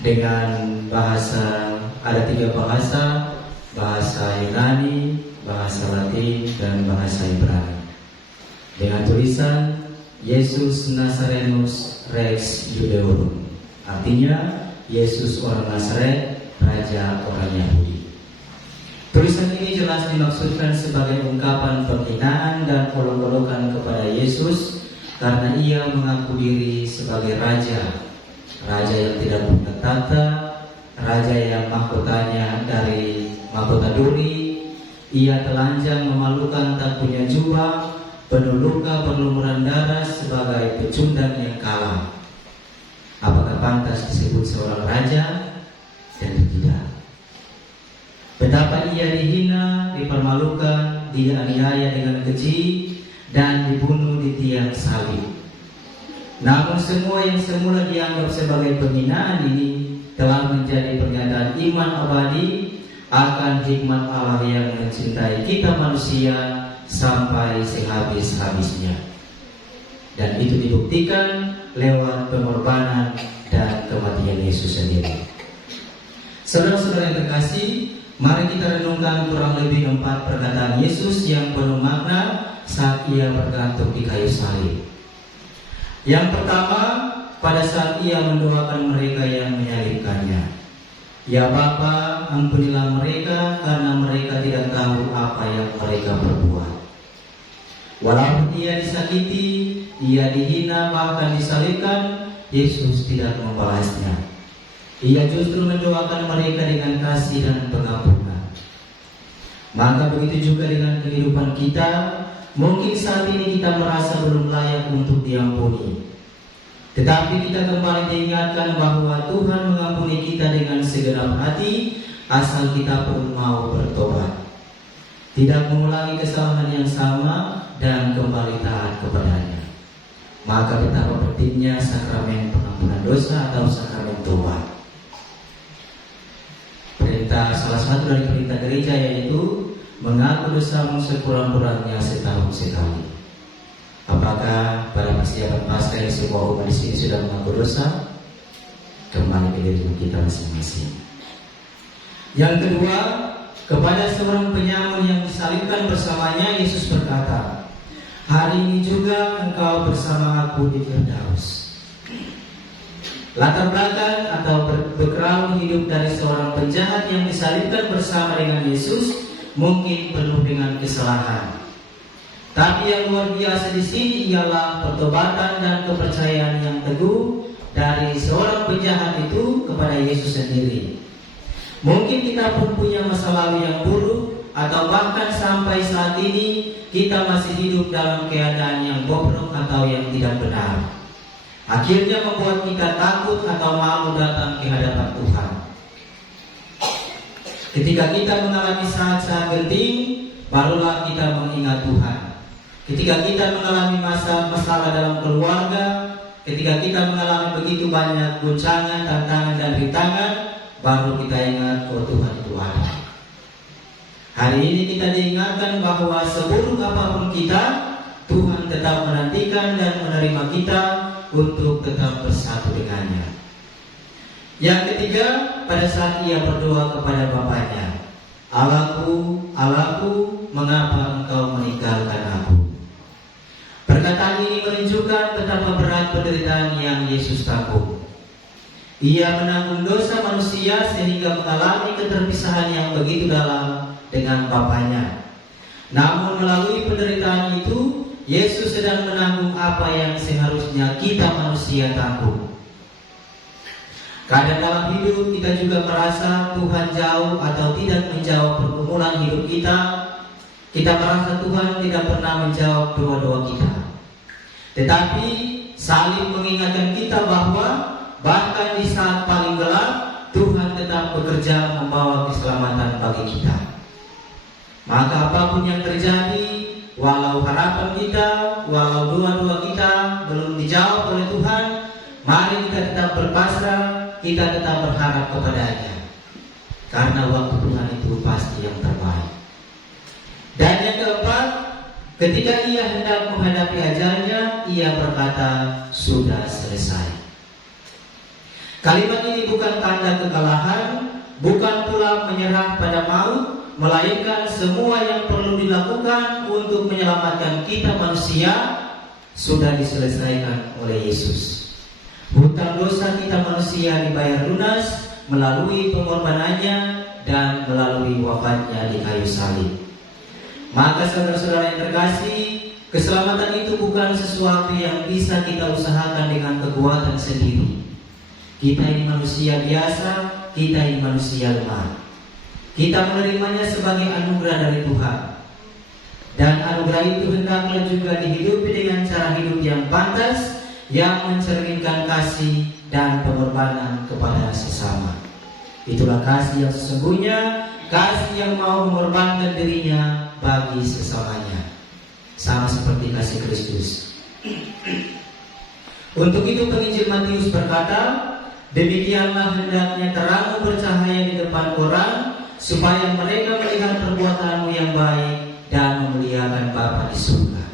dengan bahasa, ada 3 bahasa, bahasa Yunani, bahasa Latin, dan bahasa Ibrani. Dengan tulisan Yesus Nazarenus Rex Judeorum, artinya Yesus orang Nazaret, Raja orang Yahudi. Tulisan ini jelas dimaksudkan sebagai ungkapan penghinaan dan olok-olokan kepada Yesus karena ia mengaku diri sebagai raja, raja yang tidak punya tata, raja yang mahkotanya dari mahkota duri, ia telanjang memalukan tak punya jubah, penuh luka berlumuran darah sebagai pecundang yang kalah. Apakah pantas disebut seorang raja? Tentu tidak. Betapa ia dihina, dipermalukan, dianiaya dengan keji, dan dibunuh di tiang salib. Namun semua yang semula dianggap sebagai penghinaan ini telah menjadi pernyataan iman abadi akan hikmat Allah yang mencintai kita manusia sampai sehabis-habisnya, dan itu dibuktikan lewat pengorbanan dan kematian Yesus sendiri. Saudara-saudara yang terkasih, mari kita renungkan kurang lebih 4 perkataan Yesus yang penuh makna saat ia bergantung di kayu salib. Yang pertama, pada saat ia mendoakan mereka yang menyalibkannya, "Ya Bapa, ampunilah mereka karena mereka tidak tahu apa yang mereka perbuat." Walaupun ia disakiti, ia dihina, bahkan disalibkan, Yesus tidak membalasnya. Ia justru mendoakan mereka dengan kasih dan pengampunan. Maka begitu juga dengan kehidupan kita. Mungkin saat ini kita merasa belum layak untuk diampuni, tetapi kita kembali diingatkan bahwa Tuhan mengampuni kita dengan segenap hati, asal kita pun mau bertobat, tidak mengulangi kesalahan yang sama, dan kembali taat kepadanya. Maka betapa pentingnya sakramen pengampunan dosa atau sakramen tobat. Perintah, salah satu dari perintah gereja yaitu mengaku dosamu sekurang-kurangnya setahun sekali. Apakah pada persiapan Paskah yang semua umat di sini sudah mengaku dosa? Kembali ke diri kita masing-masing. Yang kedua, kepada seorang penyamun yang disalibkan bersamanya, Yesus berkata, "Hari ini juga engkau bersama aku di Firdaus." Latar belakang atau background hidup dari seorang penjahat yang disalibkan bersama dengan Yesus mungkin penuh dengan kesalahan. Tapi yang luar biasa di sini ialah pertobatan dan kepercayaan yang teguh dari seorang penjahat itu kepada Yesus sendiri. Mungkin kita pun punya masa lalu yang buruk, atau bahkan sampai saat ini kita masih hidup dalam keadaan yang bobrok atau yang tidak benar. Akhirnya membuat kita takut atau malu datang ke hadapan Tuhan. Ketika kita mengalami saat-saat genting, barulah kita mengingat Tuhan. Ketika kita mengalami masalah dalam keluarga, ketika kita mengalami begitu banyak guncangan, tantangan dan rintangan, baru kita ingat, oh Tuhan itu ada. Hari ini kita diingatkan bahwa seburuk apapun kita, Tuhan tetap menantikan dan menerima kita untuk tetap bersatu dengannya. Yang ketiga, pada saat ia berdoa kepada Bapaknya, Allahku, Allahku, mengapa engkau meninggalkan aku? Perkataan ini menunjukkan betapa berat penderitaan yang Yesus tanggung. Ia menanggung dosa manusia sehingga mengalami keterpisahan yang begitu dalam dengan Bapaknya. Namun melalui penderitaan itu, Yesus sedang menanggung apa yang seharusnya kita manusia tanggung. Kadang dalam hidup kita juga merasa Tuhan jauh atau tidak menjawab pergumulan hidup kita. Kita merasa Tuhan tidak pernah menjawab doa-doa kita. Tetapi saling mengingatkan kita bahwa bahkan di saat paling gelap, Tuhan tetap bekerja membawa keselamatan bagi kita. Maka apapun yang terjadi, walau harapan kita, walau doa-doa kita belum dijawab oleh Tuhan, mari kita tetap berpasrah, kita tetap berharap kepada-Nya. Karena waktu Tuhan itu pasti yang terbaik. Dan yang keempat, ketika ia hendak menghadapi ajalnya, ia berkata, sudah selesai. Kalimat ini bukan tanda kekalahan, bukan pula menyerah pada maut, melainkan semua yang perlu dilakukan untuk menyelamatkan kita manusia sudah diselesaikan oleh Yesus. Hutang dosa kita manusia dibayar lunas melalui pengorbanannya dan melalui wafatnya di kayu salib. Maka saudara-saudara yang terkasih, keselamatan itu bukan sesuatu yang bisa kita usahakan dengan kekuatan sendiri. Kita ini manusia biasa, kita ini manusia lemah. Kita menerimanya sebagai anugerah dari Tuhan. Dan anugerah itu hendaklah juga dihidupi dengan cara hidup yang pantas, yang mencerminkan kasih dan pengorbanan kepada sesama. Itulah kasih yang sesungguhnya, kasih yang mau mengorbankan dirinya bagi sesamanya, sama seperti kasih Kristus. Untuk itu penginjil Matius berkata, demikianlah hendaknya terangmu bercahaya di depan orang, supaya mereka melihat perbuatanmu yang baik dan memuliakan Bapa di surga.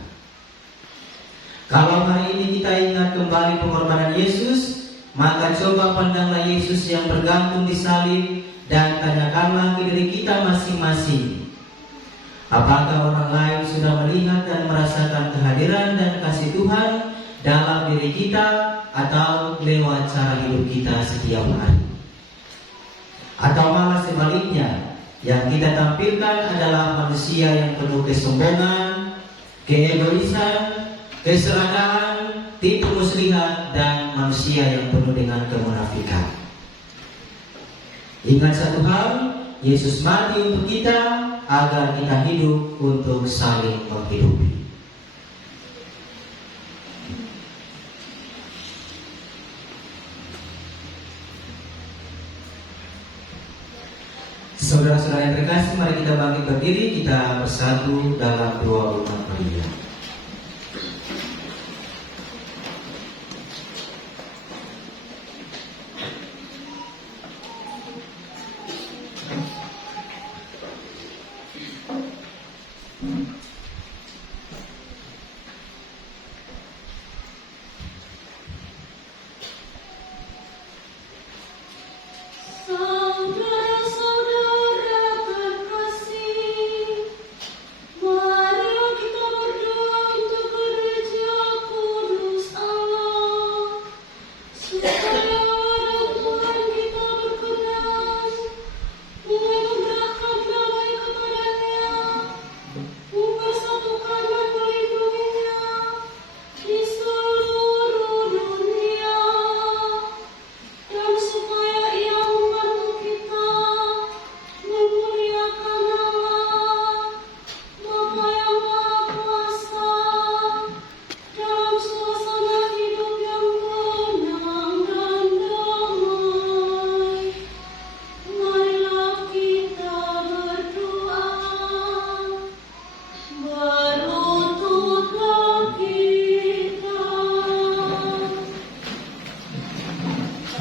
Kalau hari ini kita ingat kembali pengorbanan Yesus, maka coba pandanglah Yesus yang bergantung di salib dan tanyakanlah ke diri kita masing-masing. Apakah orang lain sudah melihat dan merasakan kehadiran dan kasih Tuhan dalam diri kita atau lewat cara hidup kita setiap hari? Atau malah sebaliknya, yang kita tampilkan adalah manusia yang penuh kesombongan, keegoisan, keserakahan, tipu muslihat, dan manusia yang penuh dengan kemunafikan. Ingat satu hal, Yesus mati untuk kita agar kita hidup untuk saling menghidupi. Saudara-saudara yang terkasih, mari kita bangkit berdiri, kita bersatu dalam doa umat Maria. Saudara-saudara terkasih, mari kita berdoa.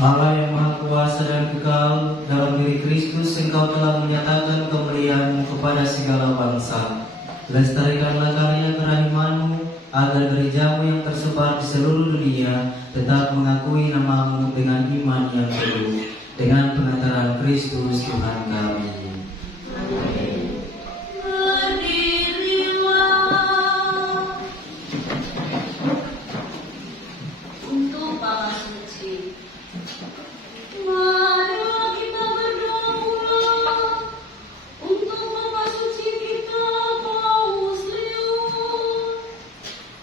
Allah yang Maha Kuasa dan Kekal, dalam diri Kristus Engkau telah menyatakan kemuliaan kepada segala bangsa. Lestarikanlah karya kerahiman-Mu, agar gereja-Mu yang tersebar di seluruh dunia tetap mengakui nama-Mu dengan iman yang teguh, dengan pengantaran Kristus Tuhan kami. Berdirilah untuk Bapa Suci. Marilah kita berdoa pula untuk Bapa Suci kita, Paus Leo,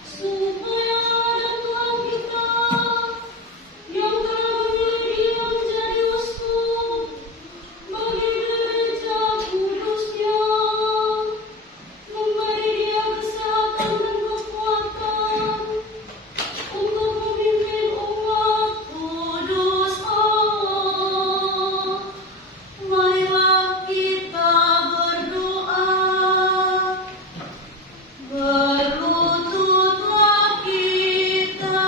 supaya ada Tuhan kita yang telah memilih dia menjadi uskup bagi gereja kudusnya, memberi dia kesehatan dan kekuatan untuk memimpin umat kudus Allah. Marilah kita berdoa, berlututlah kita.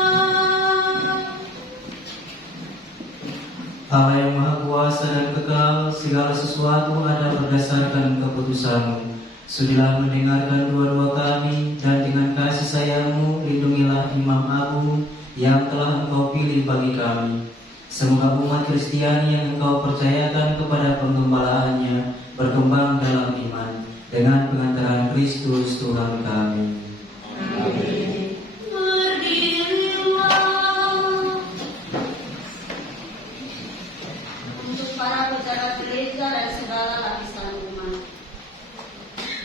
Allah yang Maha Kuasa dan Kekal, segala sesuatu ada berdasarkan keputusan-Mu. Sudilah mendengarkan doa-doa kami, dan dengan kasih sayang-Mu lindungilah Imam Agung yang telah Engkau pilih bagi kami. Semoga umat Kristiani yang Engkau percayakan kepada penggembalaannya berkembang dalam iman dengan pengantaran Kristus Tuhan kami. Berdirilah untuk para pejabat gereja dan segala lapisan umat.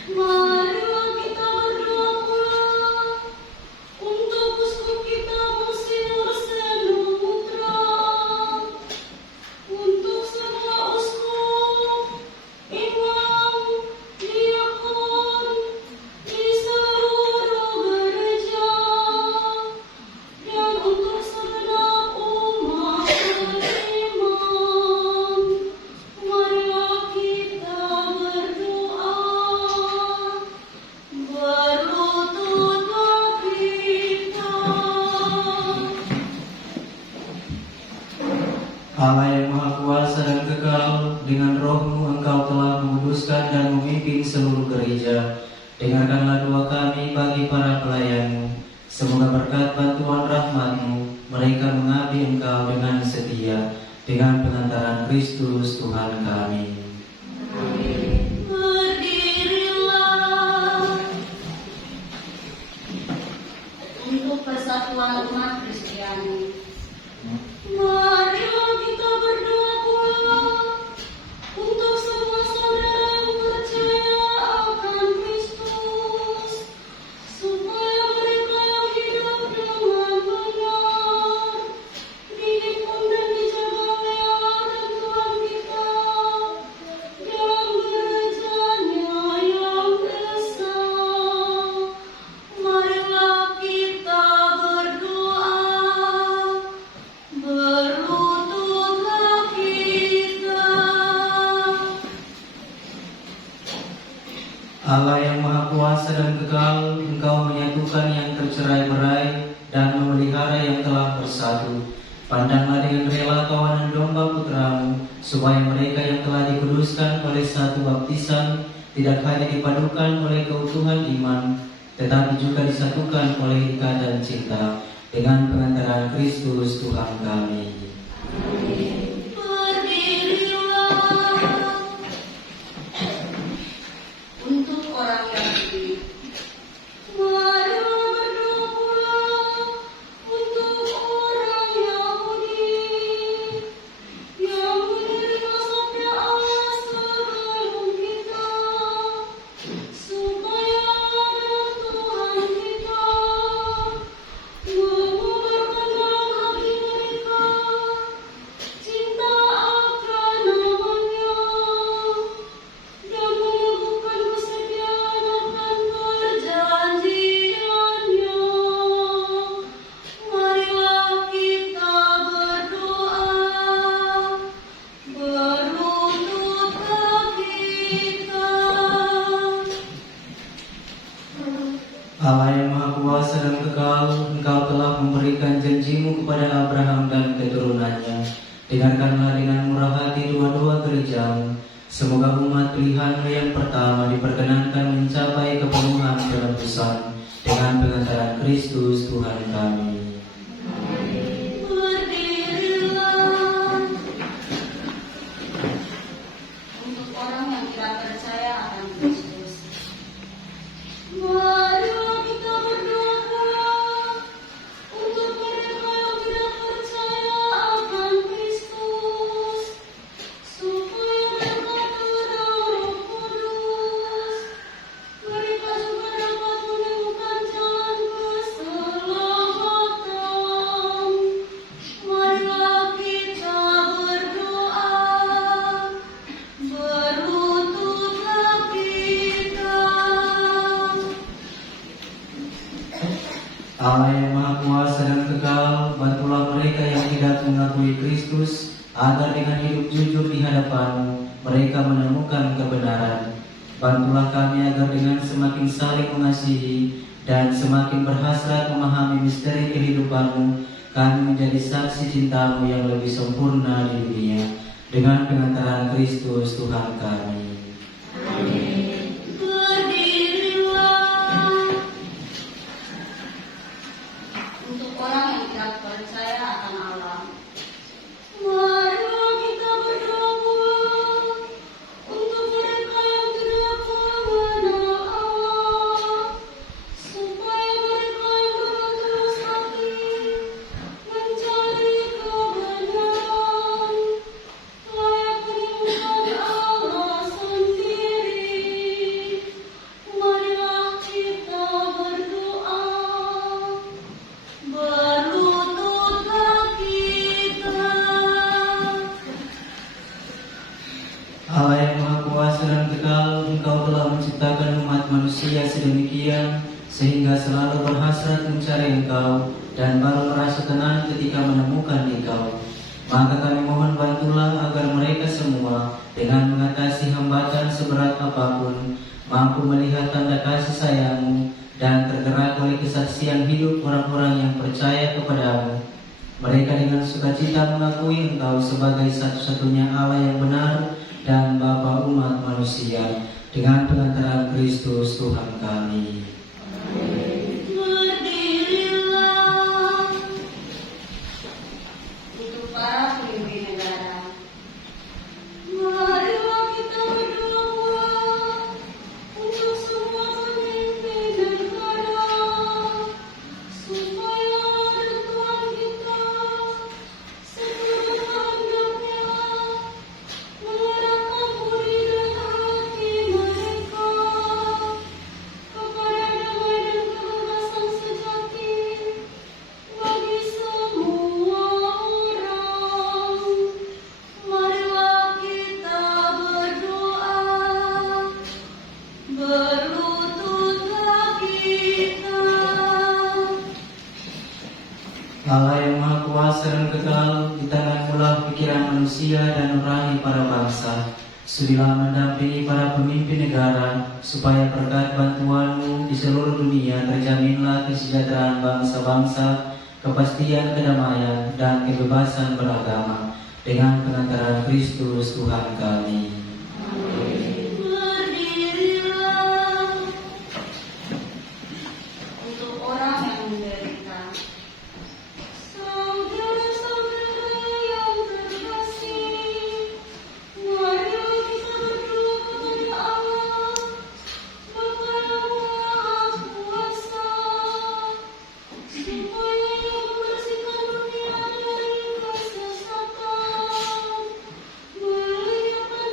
Marilah kita berdoa pula untuk uskup kita Monsinyur Seno Putra, untuk semua uskup, imam, diakon di seluruh gereja, dan untuk segenap umat beriman. Marilah kita berdoa, berlututlah kita. Allah yang Maha Kuasa dan Kekal, dengan Roh-Mu Engkau telah menguduskan dan memimpin seluruh gereja. Dengarkanlah doa kami bagi para pelayan-Mu. Semoga berkat bantuan rahmat-Mu, mereka mengabdi Engkau dengan setia, dengan pengantaran Kristus Tuhan kami. Berdirilah untuk persatuan umat Kristiani. Marilah kita berdoa pula untuk semua saudara yang percaya akan Kristus, supaya mereka yang hidup dengan benar dihimpun dan dijaga oleh Allah dan Tuhan kita dalam gerejanya yang esa. Marilah kita berdoa, berlututlah kita. Allah yang Maha Kuasa dan Kekal, Engkau menyatukan yang tercerai-berai dan memelihara yang telah bersatu. Pandanglah dengan rela kawanan domba putra-Mu, supaya mereka yang telah dikuduskan oleh satu baptisan tidak hanya dipadukan oleh keutuhan iman, tetapi juga disatukan oleh ikatan cinta dengan pengantaran Kristus Tuhan kami. Berdirilah untuk orang Yahudi. Marilah berdoa pula untuk orang Yahudi yang menerima sabda Allah sebelum kita, supaya dalam Tuhan kita mengubarkan dalam hati mereka cinta akan namanya, dan meneguhkan kesetiaan akan perjanjiannya. Marilah kita berdoa, berlututlah kita. Allah yang Maha Kuasa dan Kekal, Engkau telah memberikan janji-Mu kepada Abraham dan keturunannya, Dengarkanlah dengan murah hati doa-doa gerejamu. Semoga umat pilihanmu yang pertama diperkenankan mencapai kepenuhan penebusan dengan pengantaran Kristus Tuhan kami. Berdirilah untuk orang yang tidak percaya akan Kristus. Mari kita berdoa untuk mereka yang tidak percaya akan Kristus, supaya mereka terdapat Roh Kudus. Mereka juga dapat menemukan jalan keselamatan. Marilah kita berdoa, berlututlah kita. Allah yang Maha Kuasa dan Kekal, bantulah mereka yang tidak mengakui Kristus, agar dengan hidup jujur di hadapan-Mu, mereka menemukan kebenaran. Bantulah kami agar dengan semakin saling mengasihi dan semakin berhasrat memahami misteri kehidupan-Mu, kami menjadi saksi cinta-Mu yang lebih sempurna di dunia. Dengan pengantaran Kristus Tuhan kami. Berdirilah untuk orang yang tidak percaya akan Allah. Marilah kita berdoa untuk mereka yang tidak mengenal Allah, supaya mereka yang dengan tulus hati mencari kebenaran, layak menemukan Allah sendiri. Marilah kita berdoa, berlututlah kita. Allah yang Maha Kuasa dan Kekal, Engkau telah menciptakan umat manusia sedemikian sehingga selalu berhasrat mencari Engkau dan baru merasa tenang ketika menemukan Engkau. Maka kami mohon bantulah agar mereka semua dengan mengatasi hambatan seberat apapun mampu melihat tanda kasih sayang-Mu dan tergerak oleh kesaksian hidup orang-orang yang percaya kepada-Mu. Mereka dengan sukacita mengakui Engkau sebagai satu-satunya Allah yang benar dan Bapa umat manusia, dengan pengantaran Kristus Tuhan kami. Berdirilah untuk para pemimpin negara. Marilah kita berdoa untuk semua pemimpin negara, supaya Tuhan kita sesuai kehendaknya mengarahkan budi dan hati mereka kepada damai dan kebebasan sejati bagi semua orang. Marilah kita berdoa, berlututlah kita. Allah yang Maha Kuasa dan Kekal, di tangan-Mu pikiran manusia dan nurani para bangsa. Sudilah mendampingi para pemimpin negara, supaya berkat bantuan-Mu di seluruh dunia terjaminlah kesejahteraan bangsa-bangsa, kepastian kedamaian dan kebebasan beragama. Dengan pengantaran Kristus Tuhan kami. Berdirilah untuk orang yang menderita. Saudara-saudara yang terkasih, marilah kita berdoa kepada Allah, Bapa yang Maha Kuasa, supaya Ia membersihkan dunia dari kesesatan, melenyapkan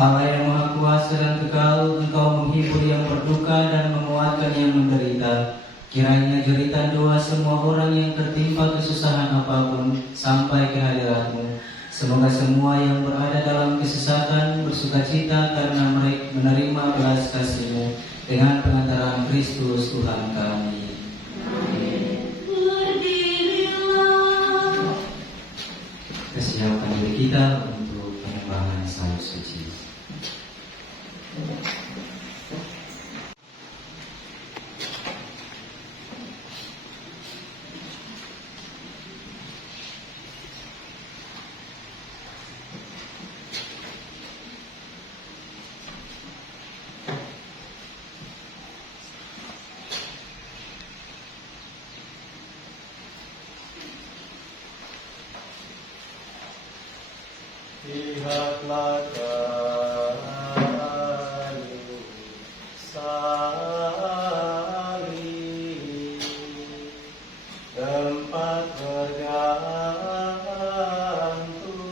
Allah yang Maha Kuasa dan Kekal, Engkau menghibur yang berduka dan menguatkan yang menderita. Kiranya jeritan doa semua orang yang tertimpa kesusahan apapun sampai ke hadirat-Mu. Semoga semua yang berada dalam kesesatan bersukacita karena mereka menerima belas kasih-Mu dengan pengantaran Kristus Tuhan kami. Berdirilah. Kesiapan diri kita untuk penyembahan salib suci. Lihatlah kayu salib, tempat bergantung penyelamat dunia.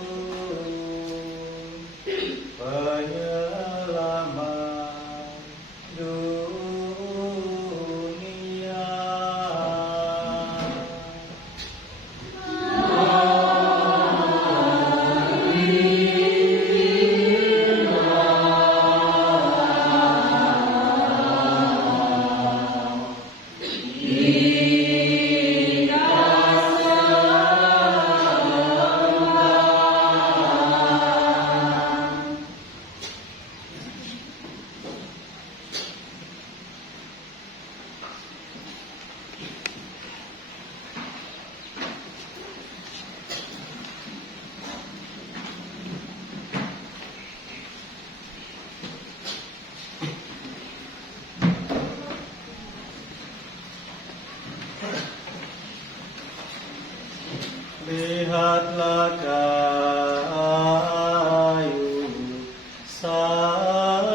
Lihatlah kayu salib,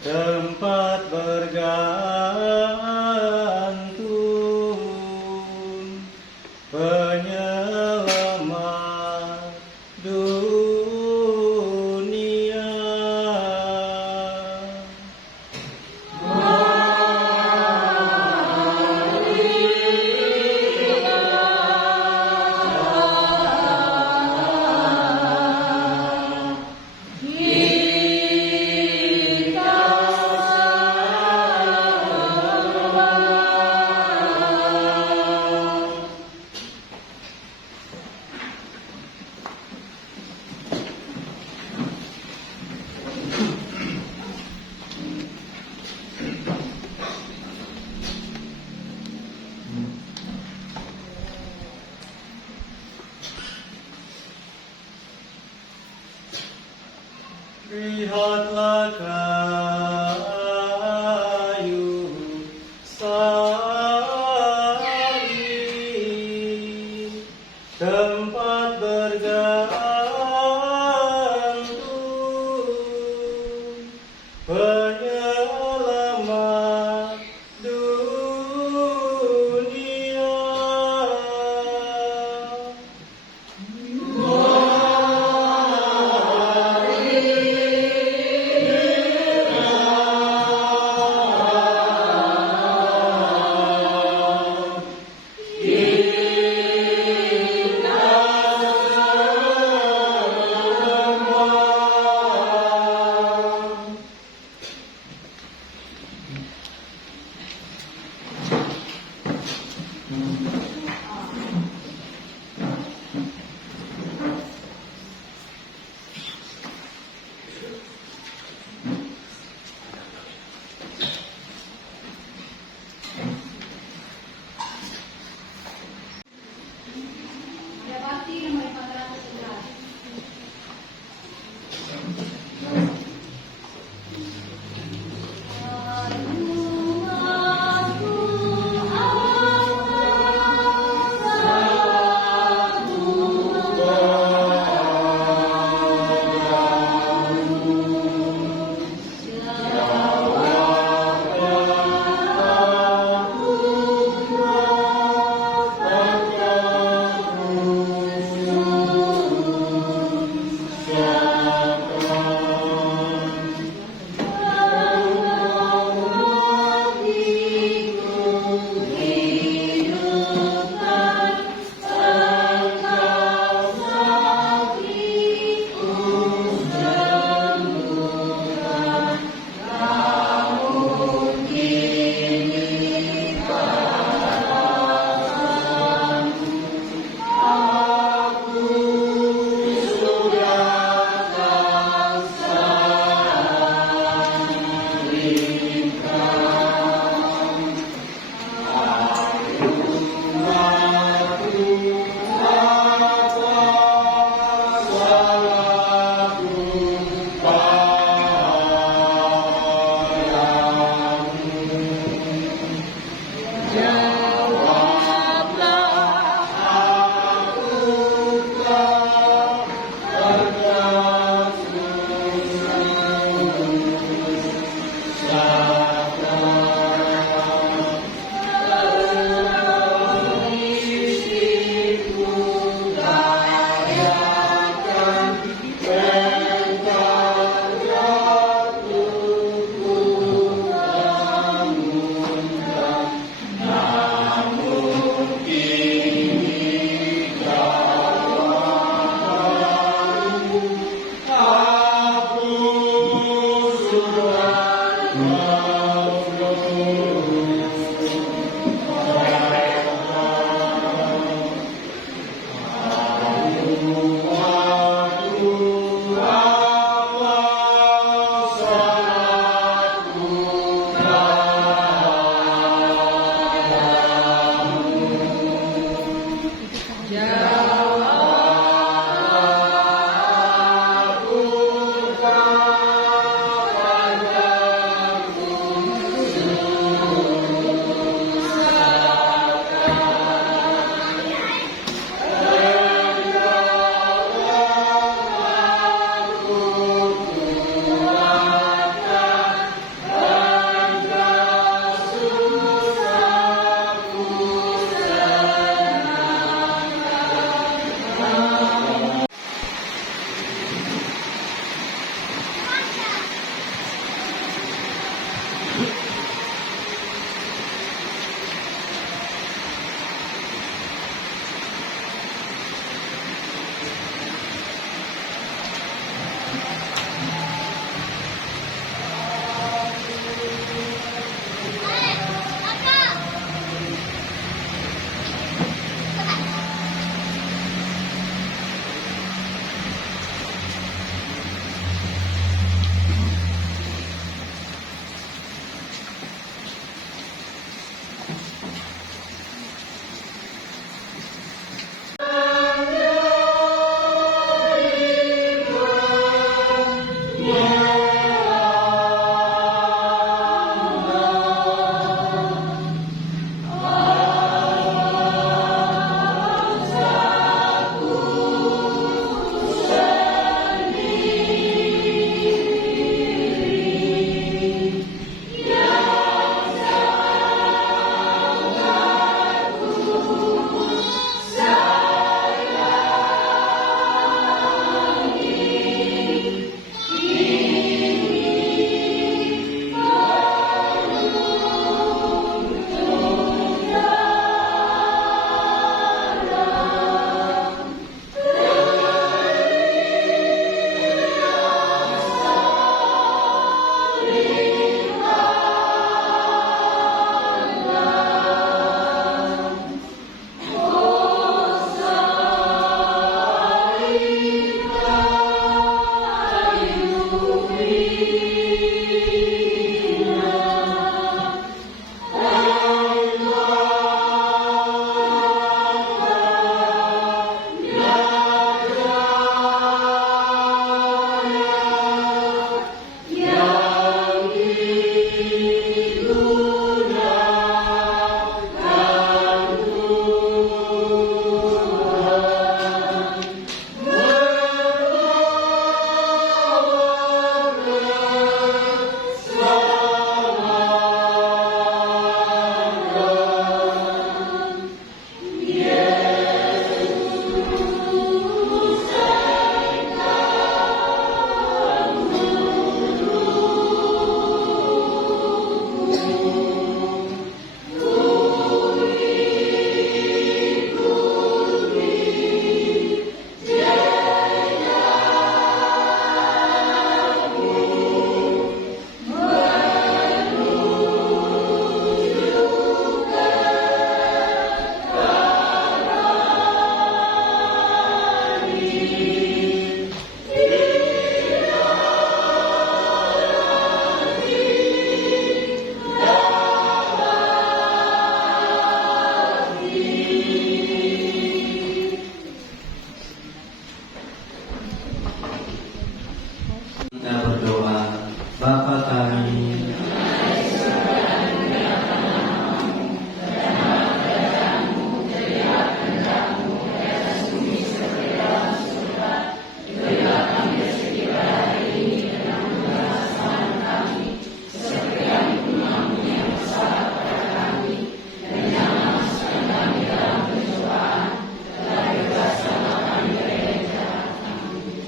tempat bergantung penyelamat dunia. Lihatlah kayu salib, tempat bergantung penyelamat dunia. Dapati nomor 411. Lihatlah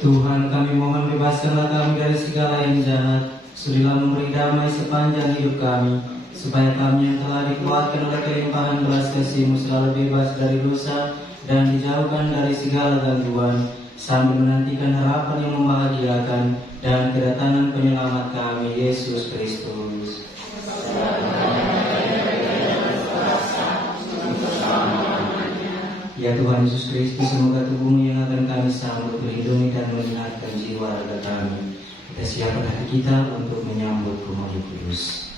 Tuhan, kami mohon bebaskanlah kami dari segala yang jahat, sudilah memberi damai sepanjang hidup kami, supaya kami yang telah dikuatkan oleh kelimpahan belas kasih-Mu selalu bebas dari dosa dan dijauhkan dari segala gangguan, sambil menantikan harapan yang membahagiakan dan kedatangan penyelamat kami, Yesus Kristus. Ya Tuhan Yesus Kristus, semoga tubuh-Mu yang akan kami sambut melindungi dan mengingatkan jiwa raga kami. Kita siapkan hati kita untuk menyambut Roh Kudus.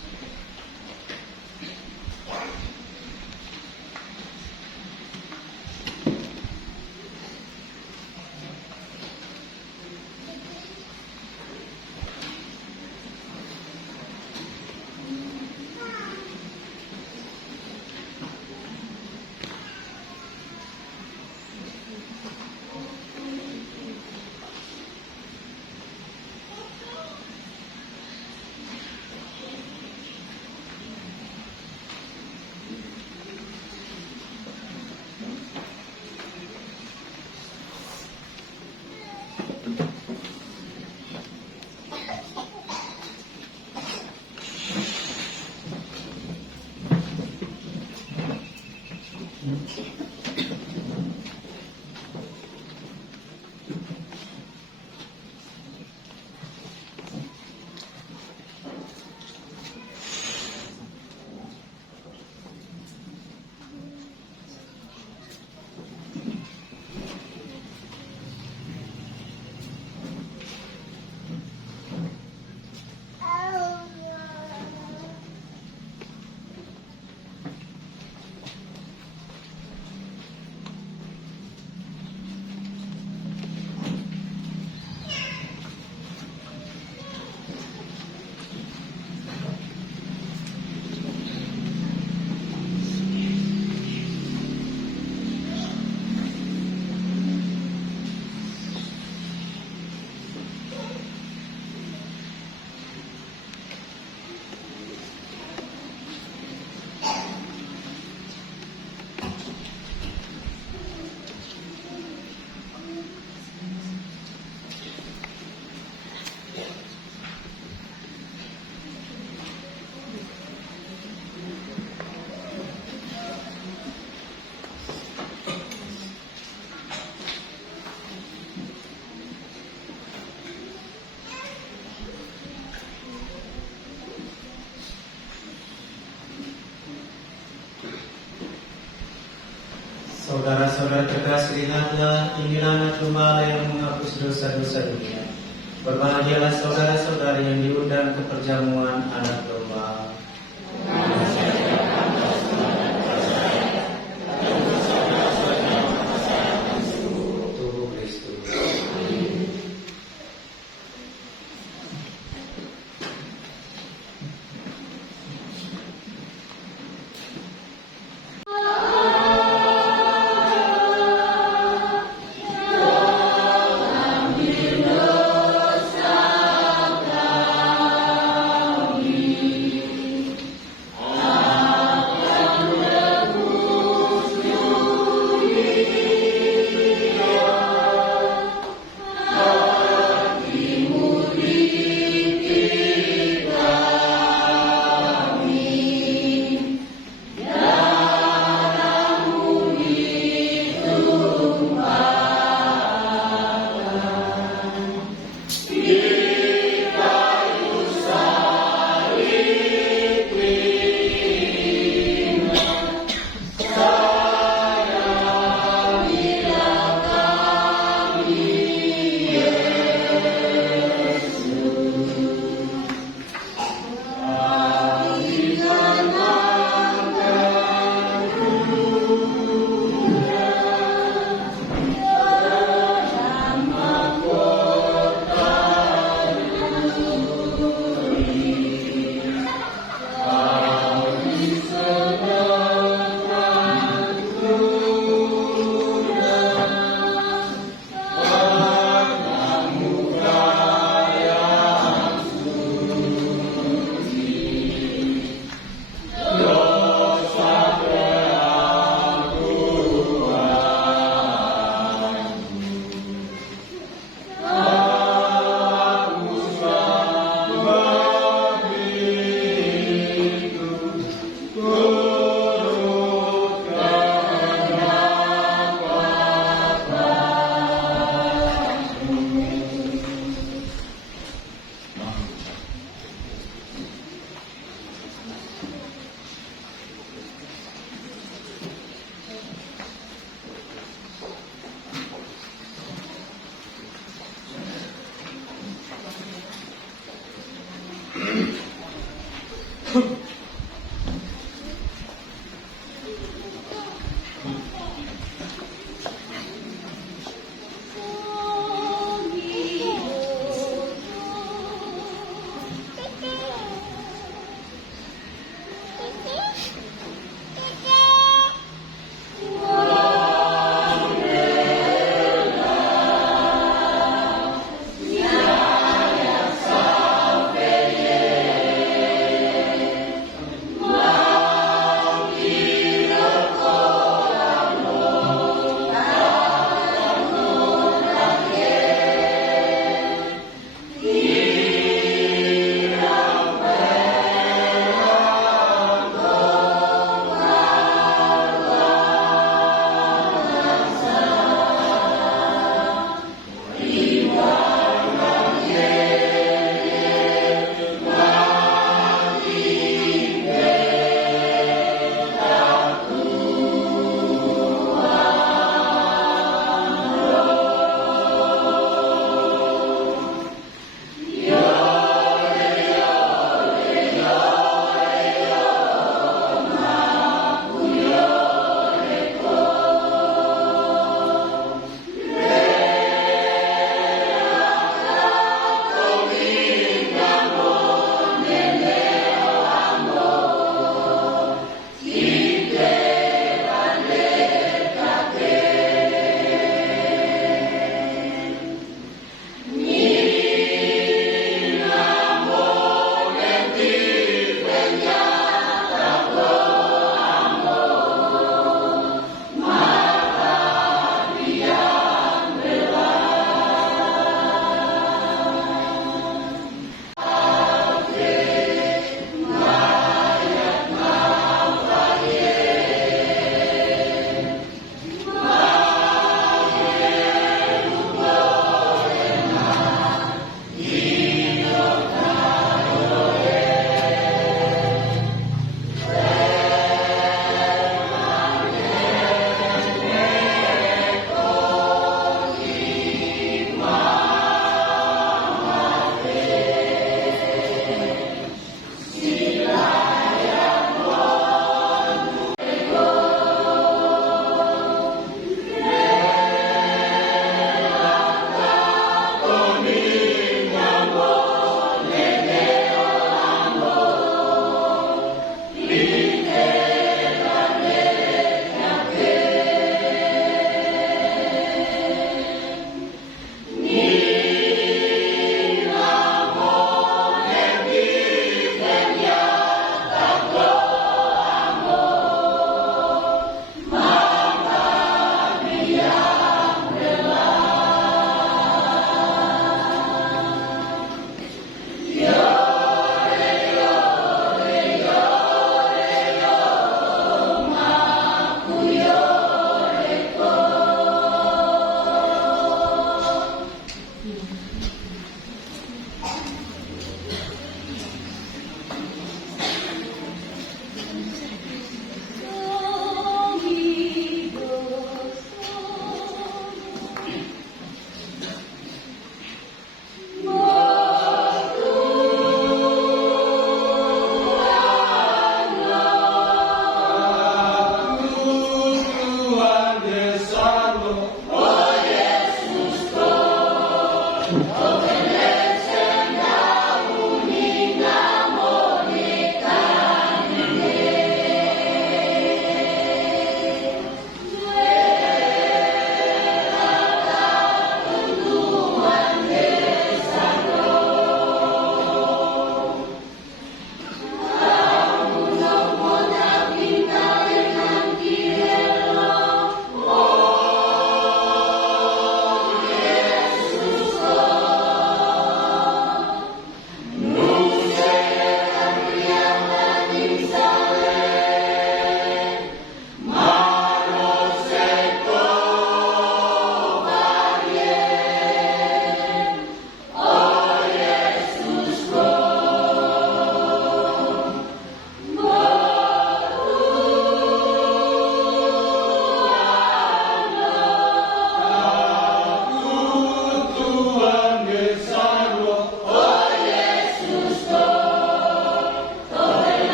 saudara terkasih, lihatlah, inilah anak gembala yang menghapus dosa-dosa dunia. Berbahagialah saudara-saudari yang diundang ke perjamuan anak domba. Tubuh Kristus. Amin.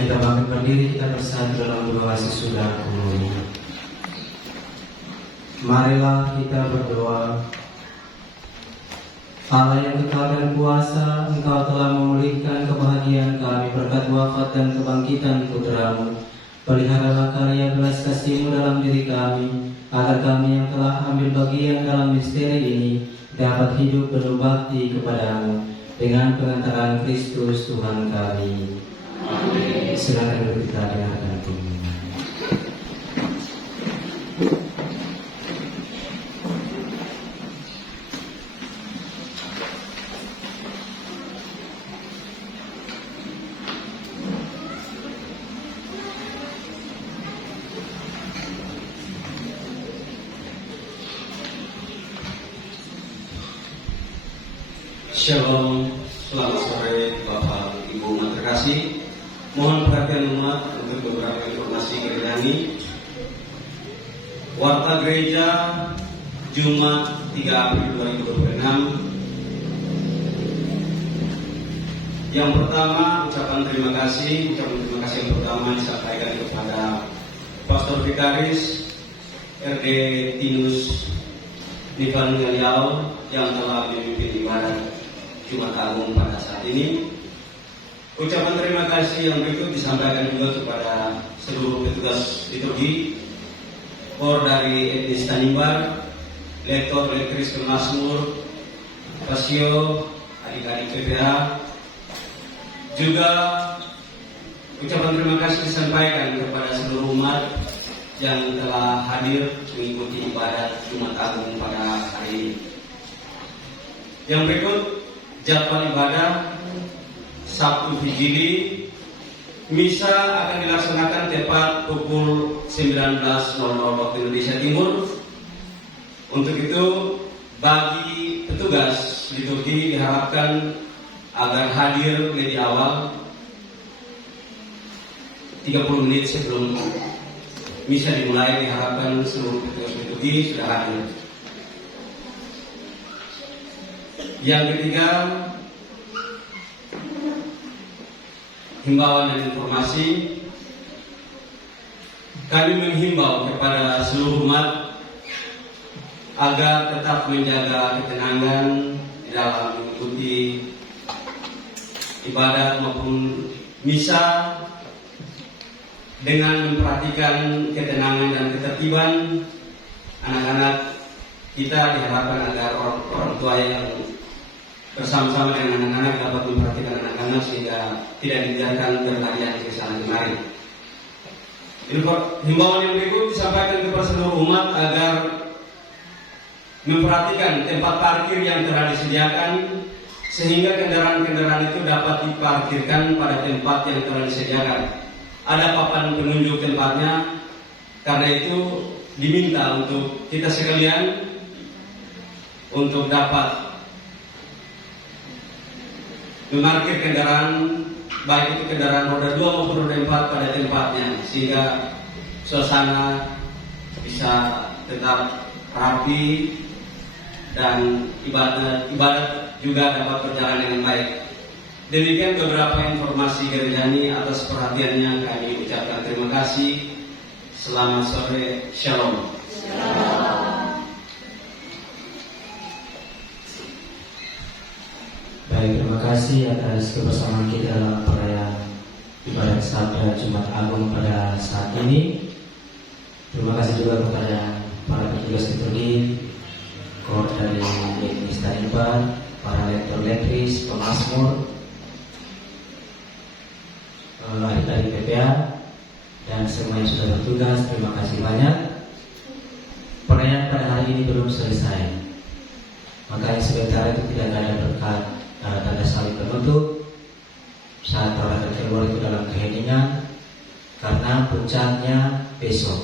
Mari kita bangkit berdiri, kita bersatu dalam doa sesudahku. Marilah kita berdoa. Allah yang kekal dan kuasa, Engkau telah memulihkan kebahagiaan kami berkat wafat dan kebangkitan Putra-Mu. Peliharalah karya belas kasih-Mu dalam diri kami, agar kami yang telah ambil bagian dalam misteri ini dapat hidup penuh bakti kepada-Mu dengan pengantaran Kristus Tuhan kami. Amin. Silakan kita dengarkan firman. Shalom, selamat sore Bapak Ibu umat terkasih. Mohon perhatian umat untuk beberapa informasi gerejani. Warta Gereja Jumat 3 April 2026. Yang pertama, ucapan terima kasih yang pertama disampaikan kepada Pastor Vikaris RD Tinus Nivan Ngaliau yang telah memimpin ibadah Jumat Agung pada saat ini. Ucapan terima kasih yang berikut disampaikan juga kepada seluruh petugas liturgi, Kor dari etnis Tanimbar, lektor lektris Mazmur, Pasio, adik-adik PPA. Juga ucapan terima kasih disampaikan kepada seluruh umat yang telah hadir mengikuti ibadah Jumat Agung pada hari ini. Yang berikut jadwal ibadah Sabtu Vigili. Misa akan dilaksanakan tepat pukul 19.00 waktu Indonesia Timur. Untuk itu, bagi petugas liturgi diharapkan agar hadir lebih awal 30 menit sebelum misa dimulai. Diharapkan seluruh petugas liturgi sudah hadir. Yang ketiga, himbauan dan informasi. Kami menghimbau kepada seluruh umat agar tetap menjaga ketenangan di dalam mengikuti ibadat maupun misa dengan memperhatikan ketenangan dan ketertiban. Anak-anak kita diharapkan agar orang tua yang bersama-sama dengan anak-anak dapat memperhatikan anak-anak sehingga tidak dibiarkan berlarian ke sana kemari. Himbauan yang berikut disampaikan kepada seluruh umat agar memperhatikan tempat parkir yang telah disediakan sehingga kendaraan-kendaraan itu dapat diparkirkan pada tempat yang telah disediakan. Ada papan penunjuk tempatnya, karena itu diminta untuk kita sekalian untuk dapat memarkir kendaraan, baik itu kendaraan roda 2 maupun roda 4 pada tempatnya, sehingga suasana bisa tetap rapi dan ibadat juga dapat berjalan dengan baik. Demikian beberapa informasi gerejani. Atas perhatiannya kami ucapkan terima kasih. Selamat sore, shalom. Baik, terima kasih atas kebersamaan kita dalam perayaan ibadat Sabda Jumat Agung pada saat ini. Terima kasih juga kepada para petugas liturgi, Kor dari etnis Tanimbar, para lektor lektris, pemazmur, adik-adik PPA, dan semua yang sudah bertugas. Terima kasih banyak. Perayaan pada hari ini belum selesai, makanya sebentar itu tidak ada berkat tanda salib penutup saat orang keluar itu dalam keheningan, karena puncaknya besok,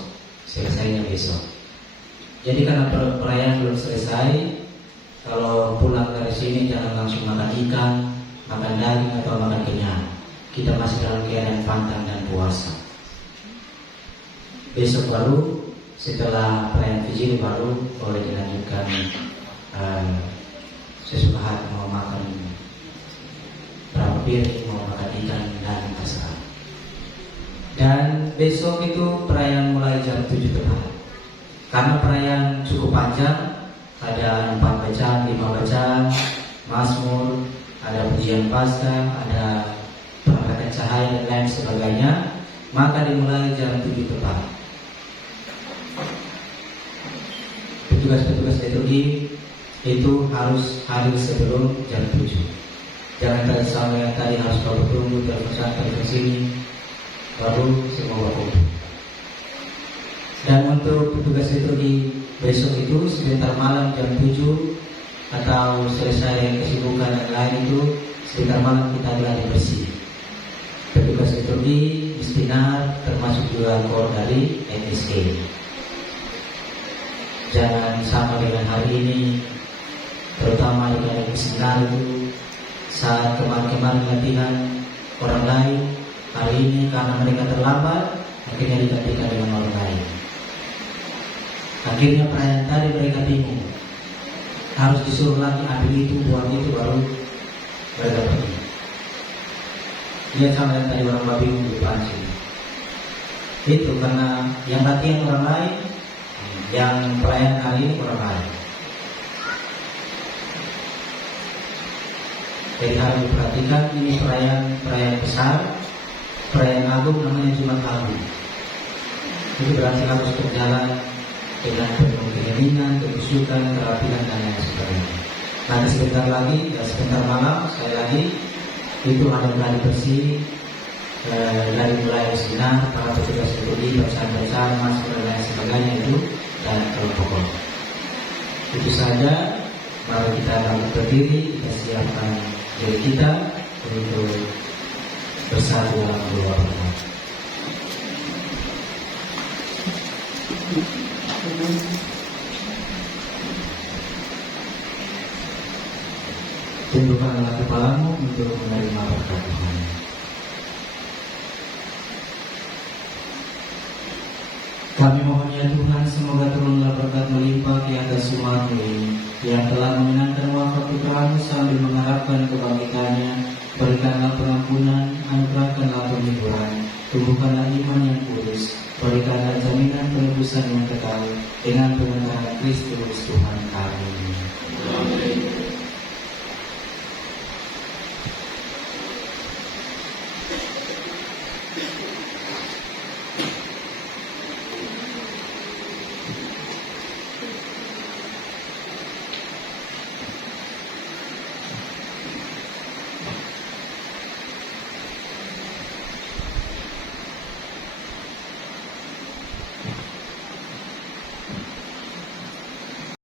selesainya besok. Jadi karena perayaan belum selesai, kalau pulang dari sini jangan langsung makan ikan, makan daging atau makan kenyang. Kita masih dalam keadaan pantang dan puasa. Besok baru setelah perayaan Vigili baru boleh dilanjutkan sesuka hati, mau makan berapa piring, mau makan ikan dan terserah. besok itu perayaan mulai jam 7 tepat. Karena perayaan cukup panjang, ada 4 bacaan, 5 bacaan, Mazmur, ada pujian Paskah, ada perangkatan cahaya dan lain sebagainya, maka dimulai jam 7 tepat. Petugas-petugas liturgi itu harus hadir sebelum jam 7. Jangan tadi sama yang tadi harus bawa tunggu telepon ke sini baru semua waktu. Dan untuk petugas liturgi besok itu sebentar malam jam 7 atau selesai kesibukan yang lain itu sebentar malam kita gladi bersih. Petugas liturgi Istinar termasuk juga kor dari MSK. Jangan sama dengan hari ini, terutama dengan Istinar itu saat kemarin-kemarin latihan orang lain, hari ini karena mereka terlambat akhirnya digantikan dengan orang lain. Akhirnya perayaan tadi mereka bingung, harus disuruh lagi ambil itu, buang itu, baru mereka pergi. Dia sama yang tadi orang babi bingung di depan sini. Itu karena yang latihan orang lain, yang perayaan hari ini orang lain. Jadi harus diperhatikan, ini perayaan besar, perayaan agung, namanya Jumat Agung. Itu berarti harus berjalan dengan penuh keheningan, kekusyukan, kerapihan dan lain sebagainya. Nanti sebentar lagi, sebentar malam, sekali lagi itu ada gladi bersih, dari mulai sinar, para petugas liturgi, bacaan-bacaan, masuk dan lain sebagainya itu dan pokok. Itu saja. Mari kita bangkit berdiri, kita siapkan diri kita untuk bersatu dalam doa berkat. Tundukkanlah kepalamu untuk menerima berkat Tuhan. Kami mohon ya Tuhan, semoga turunlah berkat melimpah di atas umat-Mu ini yang telah menyenangkan wafat putra-Mu sambil mengharapkan kebangkitannya. Berikanlah pengampunan, anugerahkanlah penghiburan, tumbuhkanlah iman yang kudus, berikanlah jaminan penebusan yang kekal dengan penyertaan Kristus Tuhan kami.